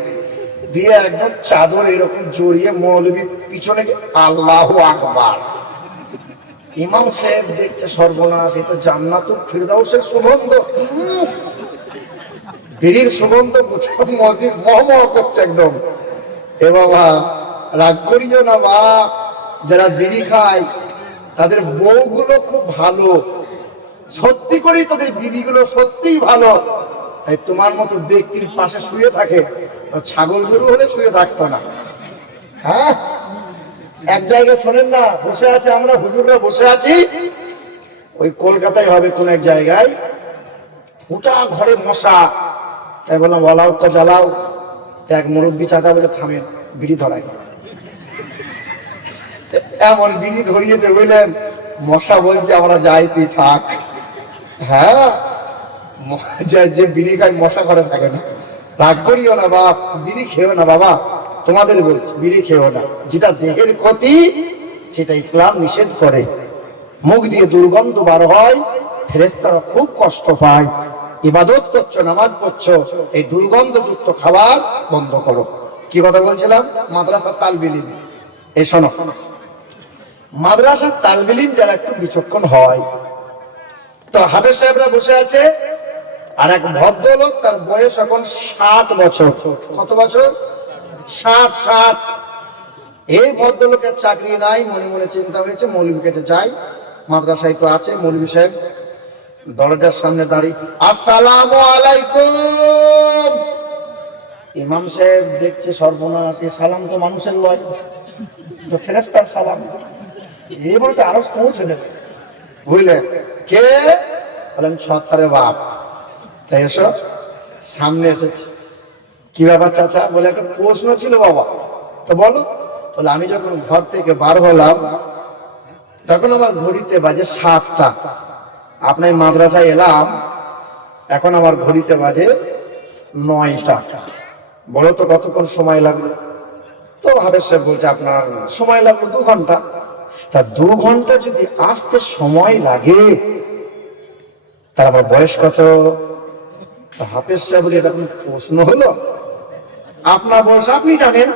দিয়ে একদম চাদর এরকম জড়িয়ে মৌলবী পিছনে আল্লাহু আকবার। ইমাম সাহেব দেখছে সর্বনাশ, এই তো জান্নাতুল ফিরদাউসের সুগন্ধ, বিড়ির সুগন্ধ মসজিদ মহমহ করছে একদম। এ বাবা রাগ করিও না বাপ, যারা বিড়ি খায় তাদের বউগুলো খুব ভালো, সত্যি করেই তাদের বিবিগুলো সত্যিই ভালো, তাই তোমার মতো ব্যক্তির পাশে শুয়ে থাকে, ছাগল গরু হলে শুয়ে থাকতো না। হ্যাঁ, এক জায়গায় শোনেন না, বসে আছে আমরা হুজুররা বসে আছি, ওই কলকাতায় হবে কোন এক জায়গায়, গোটা ঘরে মশা, তাই বললাম ওয়ালাউটটা জ্বালাও, এক মুরব্বী চাচা বলে থামেন, বিড়ি ধরাই। এমন বিড়ি ধরিয়েছে বুঝলেন, মশা বলছে আমরা যাই তুই থাক। হ্যাঁ, যে বিড়ি খায় মশা ঘরে থাকে না। রাগ করিও না বাপ, বিড়ি খেও না বাবা, তোমাদের বলছি বিড়ি খেও না, যেটা দেহের ক্ষতি সেটা ইসলাম নিষেধ করে। মুখ দিয়ে দুর্গন্ধ বার হয়, ফেরেশতারা খুব কষ্ট পায়। ইবাদত করছো, নামাজ পড়ছো, এই দুর্গন্ধযুক্ত খাবার বন্ধ করো। কি কথা বলছিলাম? মাদ্রাসার তালবিল ইলম। এই শোনো, মাদ্রাসার তালবিল ইলম যারা একটু বিচক্ষণ হয়, তো হাফেজ সাহেবরা বসে আছে, আর এক ভদ্রলোক, তার বয়স এখন 60 বছর। কত বছর? 60। এই ভদ্রলোকের চাকরি নাই, মনে মনে চিন্তা হয়েছে মৌলভী কেটে যাই, মাদ্রাসায় তো আছে। মৌলভী সাহেব দরজার সামনে দাঁড়িয়ে, আসসালামু আলাইকুম। ইমাম সাহেব দেখছে সর্বনাশ, এই সালাম তো মানুষের লয়, তো ফেরেশতার সালাম, এই বলতে আরো পৌঁছে দেবে বুঝলেন। কে? বললাম ছত্তারে বাপ। তাই এসো, সামনে এসেছে। কি ব্যাপার চাচা? বলে একটা প্রশ্ন ছিল বাবা। তো বলো। বলে আমি যখন ঘর থেকে বার হলাম তখন আমার ঘড়িতে বাজে 7টা, আপনার মাদ্রাসায় এলাম, এখন আমার ঘড়িতে বাজে 9টা, বলো তো কতক্ষণ সময় লাগলো? তো হাফেজ সাহেব বলছে আপনার সময় লাগলো 2 ঘন্টা। তা 2 ঘন্টা যদি আসতে সময় লাগে, তার আমার বয়স কত? হাফেজ সাহেব বলে এটা কোন প্রশ্ন হলো? আপনার বয়স আপনি জানেন।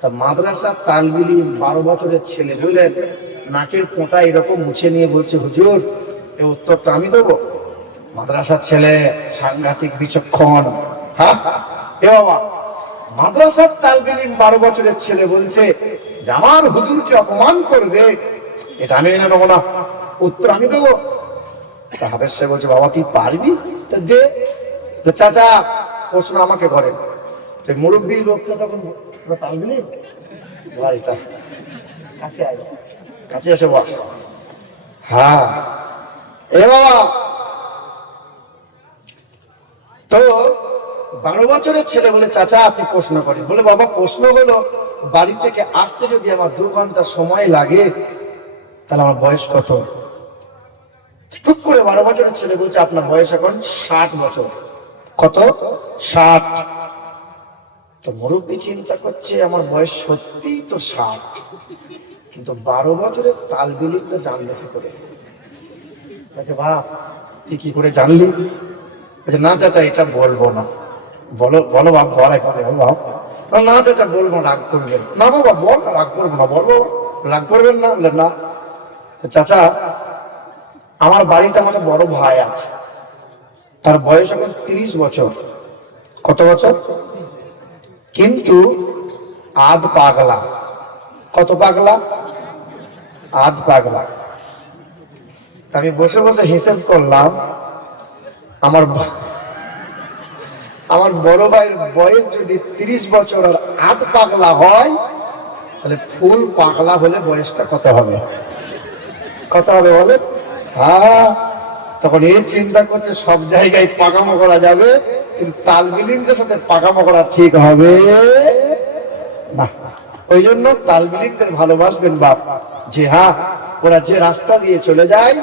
তা মাদ্রাসার তালবিল ইলম 12 বছরের ছেলে বুঝলেন, নাকের পোঁটা এরকম মুছে নিয়ে বলছে হুজুর এই উত্তরটা আমি দেবো। মাদ্রাসার ছেলে সাংঘাতিক বিচক্ষণ। হ্যাঁ এ বাবা, মাদ্রাসার তালবিল ইলম 12 বছরের ছেলে বলছে যে আমার হুজুরকে অপমান করবে, এটা আমি মেনে নেবো না, উত্তর আমি দেবো। তা হাফেজ সাহেব বলছে বাবা তুই পারবি? তা দে। চাচা প্রশ্ন আমাকে করেন। মুরব্বী লোকটা তখন তালবিল ইলম বাড়িটা কাছে আয়, কাছে এসে বস। হ্যাঁ এ বাবা, তো 12 বছরের ছেলে বলে চাচা আপনি প্রশ্ন করেন। বলে বাবা প্রশ্ন হলো, বাড়ি থেকে আসতে যদি আমার 2 ঘন্টা সময় লাগে তাহলে আমার বয়স কত? টুক করে 12 বছরের ছেলে বলছে আপনার বয়স এখন 60 বছর। কত? 60। তো মুরব্বী চিন্তা করছে আমার বয়স সত্যিই তো 60, কিন্তু 12 বছরের তালবিল ইলম জানলে কি করে? বলছে বাপ তুই কি করে জানলি? বলছে না চাচা এটা বলবো না। বলো বলো বাপ, বলাই পাবে বাপ। না চাচা বলবো, রাগ করবেন না। বাবা বল, রাগ করবো না, বলবো, রাগ করবেন না। না চাচা আমার বাড়িতে আমার বড় ভাই আছে, তার বয়স এখন 30 বছর। কত বছর? কিন্তু আধ পাগলা। কত পাগলা? আধ পাগলা। আমি বসে বসে হিসেব করলাম, আমার বড় ভাইয়ের বয়স যদি 30 বছর আর আধ পাগলা হয়, তাহলে ফুল পাগলা হলে বয়সটা কত হবে? কত হবে বলে? হ্যাঁ, তখন এই চিন্তা করছে সব জায়গায় পাকামো করা যাবে, কিন্তু তালবিল ইলমের সাথে পাকামো করা ঠিক হবে না। ওই জন্য তালবিল ইলমদের ভালোবাসবেন বাপ, যে হ্যাঁ, ওরা যে রাস্তা দিয়ে চলে যায়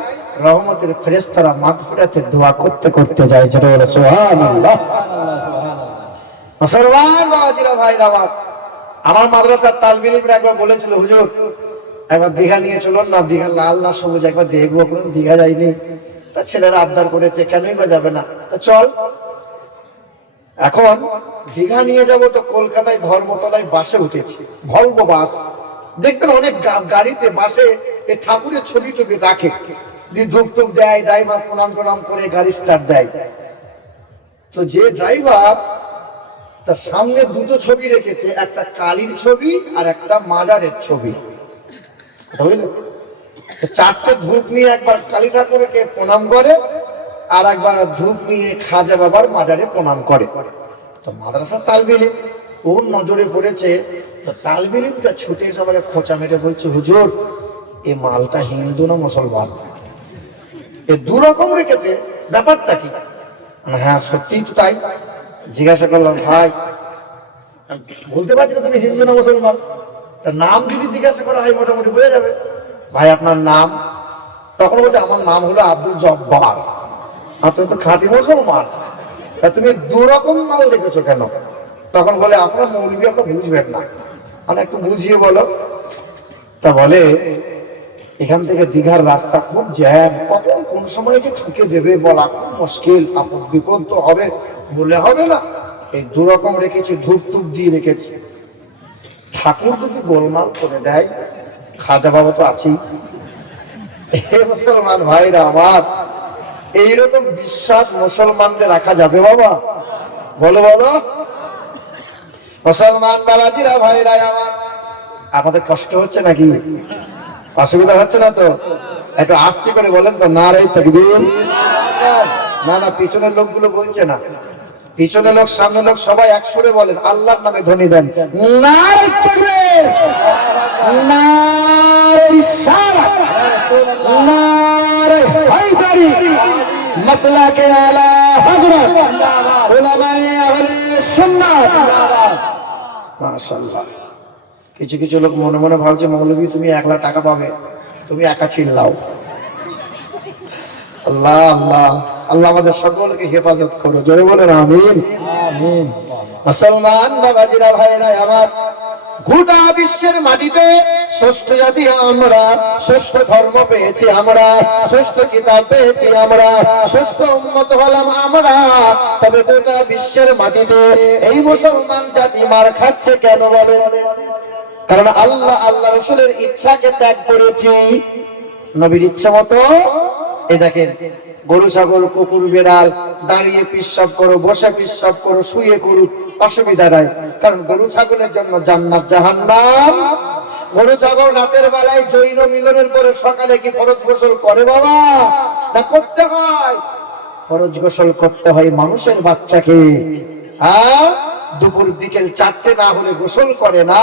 রহমতের ফেরেশতারা মাগফিরাতের দোয়া করতে করতে যায়। যেটা বলে সুবহানাল্লাহ। মুসলমান বাবাজিরা, ভাইরা আমার মাদ্রাসার তালবে ইলমরা একবার বলেছিল, হুজুর একবার দীঘা নিয়ে চলুন না, দীঘা লাল না সবুজ একবার দেখবো, কোনদিন দীঘা যাইনি। তা ছেলেরা আবদার করেছে, কেনই বা যাবে না, তো চল। এখন দীঘা নিয়ে যাব তো কলকাতায় ধর্মতলায় বাসে উঠেছি, ভলভো বাস। দেখবেন অনেক গাড়িতে বাসে এই ঠাকুরের ছবি টবি রাখে, দিয়ে ধূপ টুপ দেয়, ড্রাইভার প্রণাম প্রণাম করে গাড়ি স্টার্ট দেয়। তো যে ড্রাইভার তার সামনে দুটো ছবি রেখেছে, একটা কালীর ছবি আর একটা মাজারের ছবি, বুঝলেন? চারটে ধূপ নিয়ে একবার কালী ঠাকুরকে প্রণাম করে, আর একবার ধূপ নিয়ে খাজা বাবার মাজারে প্রণাম করে। তো মাদ্রাসার তালবে ইলম ওর নজরে পড়েছে। তো তালবে ইলমটা ছুটে এসে আমাকে খোঁচা মেরে বলছে, হুজুর এই মালটা হিন্দু না মুসলমান? এ দু রকম রেখেছে, ব্যাপারটা কি? হ্যাঁ সত্যিই তো তাই। জিজ্ঞাসা করলাম, ভাই বলতে পারছি না তুমি হিন্দু না মুসলমান? তার নাম যদি জিজ্ঞাসা করা হয় মোটামুটি বোঝা যাবে। ভাই আপনার নাম? তখন বলছে আমার নাম হলো আব্দুল জব্বার। তুমি তো খাঁটি মুসলমান, তা তুমি দু রকম মাল রেখেছো কেন? তখন বলে আপনার মৌলবি আপনার বুঝবেন না, মানে একটু বুঝিয়ে বলো। তা বলে এখান থেকে দীঘার রাস্তা খুব জ্যাম, কখন কোন সময় যে ঠুকে দেবে বলা খুব মুশকিল, আপদ বিপদ তো হবে, বলে হবে না। এই দু রকম রেখেছি, ধূপ টুপ দিয়ে রেখেছি। ঠাকুর যদি গোলমাল করে দেয়, খাজা বাবা তো আছেই। হে মুসলমান ভাইরা আমার, এইরকম বিশ্বাস মুসলমানদের রাখা যাবে বাবা? বলো বলো মুসলমান বাবাজিরা, ভাইরা আমার, আপনাদের কষ্ট হচ্ছে নাকি? অসুবিধা হচ্ছে না তো? একটু আস্তে করে বলেন তো, নারায়ে তাকবীর। না না, পিছনের লোকগুলো বলছে না, পিছনের লোক সামনের লোক সবাই একসুরে বলেন, আল্লাহর নামে ধ্বনি দেন, নারায়ে তাকবীর, নারায়ে রিসালাত, নারায়ে হায়দারি, মাসলাকে আলা হযরত উলামায়ে আহলে সুন্নাত। মাশাআল্লাহ। কিছু কিছু লোক মনে মনে ভাবছে, মৌলভী তুমি 1 লাখ টাকা পাবে, তুমি একা চিল্লাও। আল্লাহ আল্লাহ আল্লাহ আমাদের সকলকে হেফাজত করো, জোরে বলেন আমিন। মুসলমান বাবাজিরা, ভাইরা আমার, গোটা বিশ্বের মাটিতে ষষ্ঠ জাতি আমরা, ষষ্ঠ ধর্ম পেয়েছি আমরা, ষষ্ঠ কিতাব পেয়েছি আমরা, ষষ্ঠ উম্মত হলাম আমরা। তবে গোটা বিশ্বের মাটিতে এই মুসলমান জাতি মার খাচ্ছে কেন বলে? কারণ আল্লাহ আল্লাহ রাসূলের ইচ্ছাকে ত্যাগ করেছি, নবীর ইচ্ছা মতো। এই দেখেন, গরু ছাগল কুকুর বেড়াল দাঁড়িয়ে পিশাব করো, বসে পিশাব করো, শুয়ে করুক, অসুবিধা নাই। কারণ গরু ছাগলের জন্য জান্নাত জাহান্নাম। গরু ছাগল রাতের বেলায় যৌন মিলনের পরে সকালে কি ফরজ গোসল করে বাবা? না করতে হয়। ফরজ গোসল করতে হয় মানুষের বাচ্চাকে। দুপুর বিকেল 4টে না হলে গোসল করে না।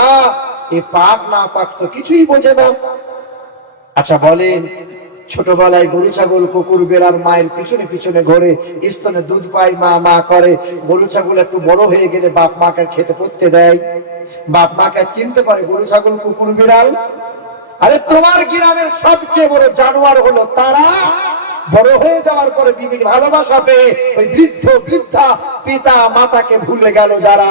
এ পাক না পাক তো কিছুই বোঝে না। আচ্ছা বলেন, ছোটবেলায় গরু ছাগল কুকুর বেড়ার মায়ের পিছনে পিছনে ঘোরে, স্তনে দুধ পায়, মা মা করে। গরু ছাগল একটু বড় হয়ে গেলে বাপ মাকে খেতে পড়তে দেয়, বাপ মাকে চিনতে পারে গরু ছাগল কুকুর বিড়াল। আরে তোমার গ্রামের সবচেয়ে বড় জানোয়ার হলো তারা। বড় হয়ে যাওয়ার পরে বিবির ভালোবাসা পেয়ে ওই বৃদ্ধ বৃদ্ধা পিতা মাতাকে ভুলে গেল যারা।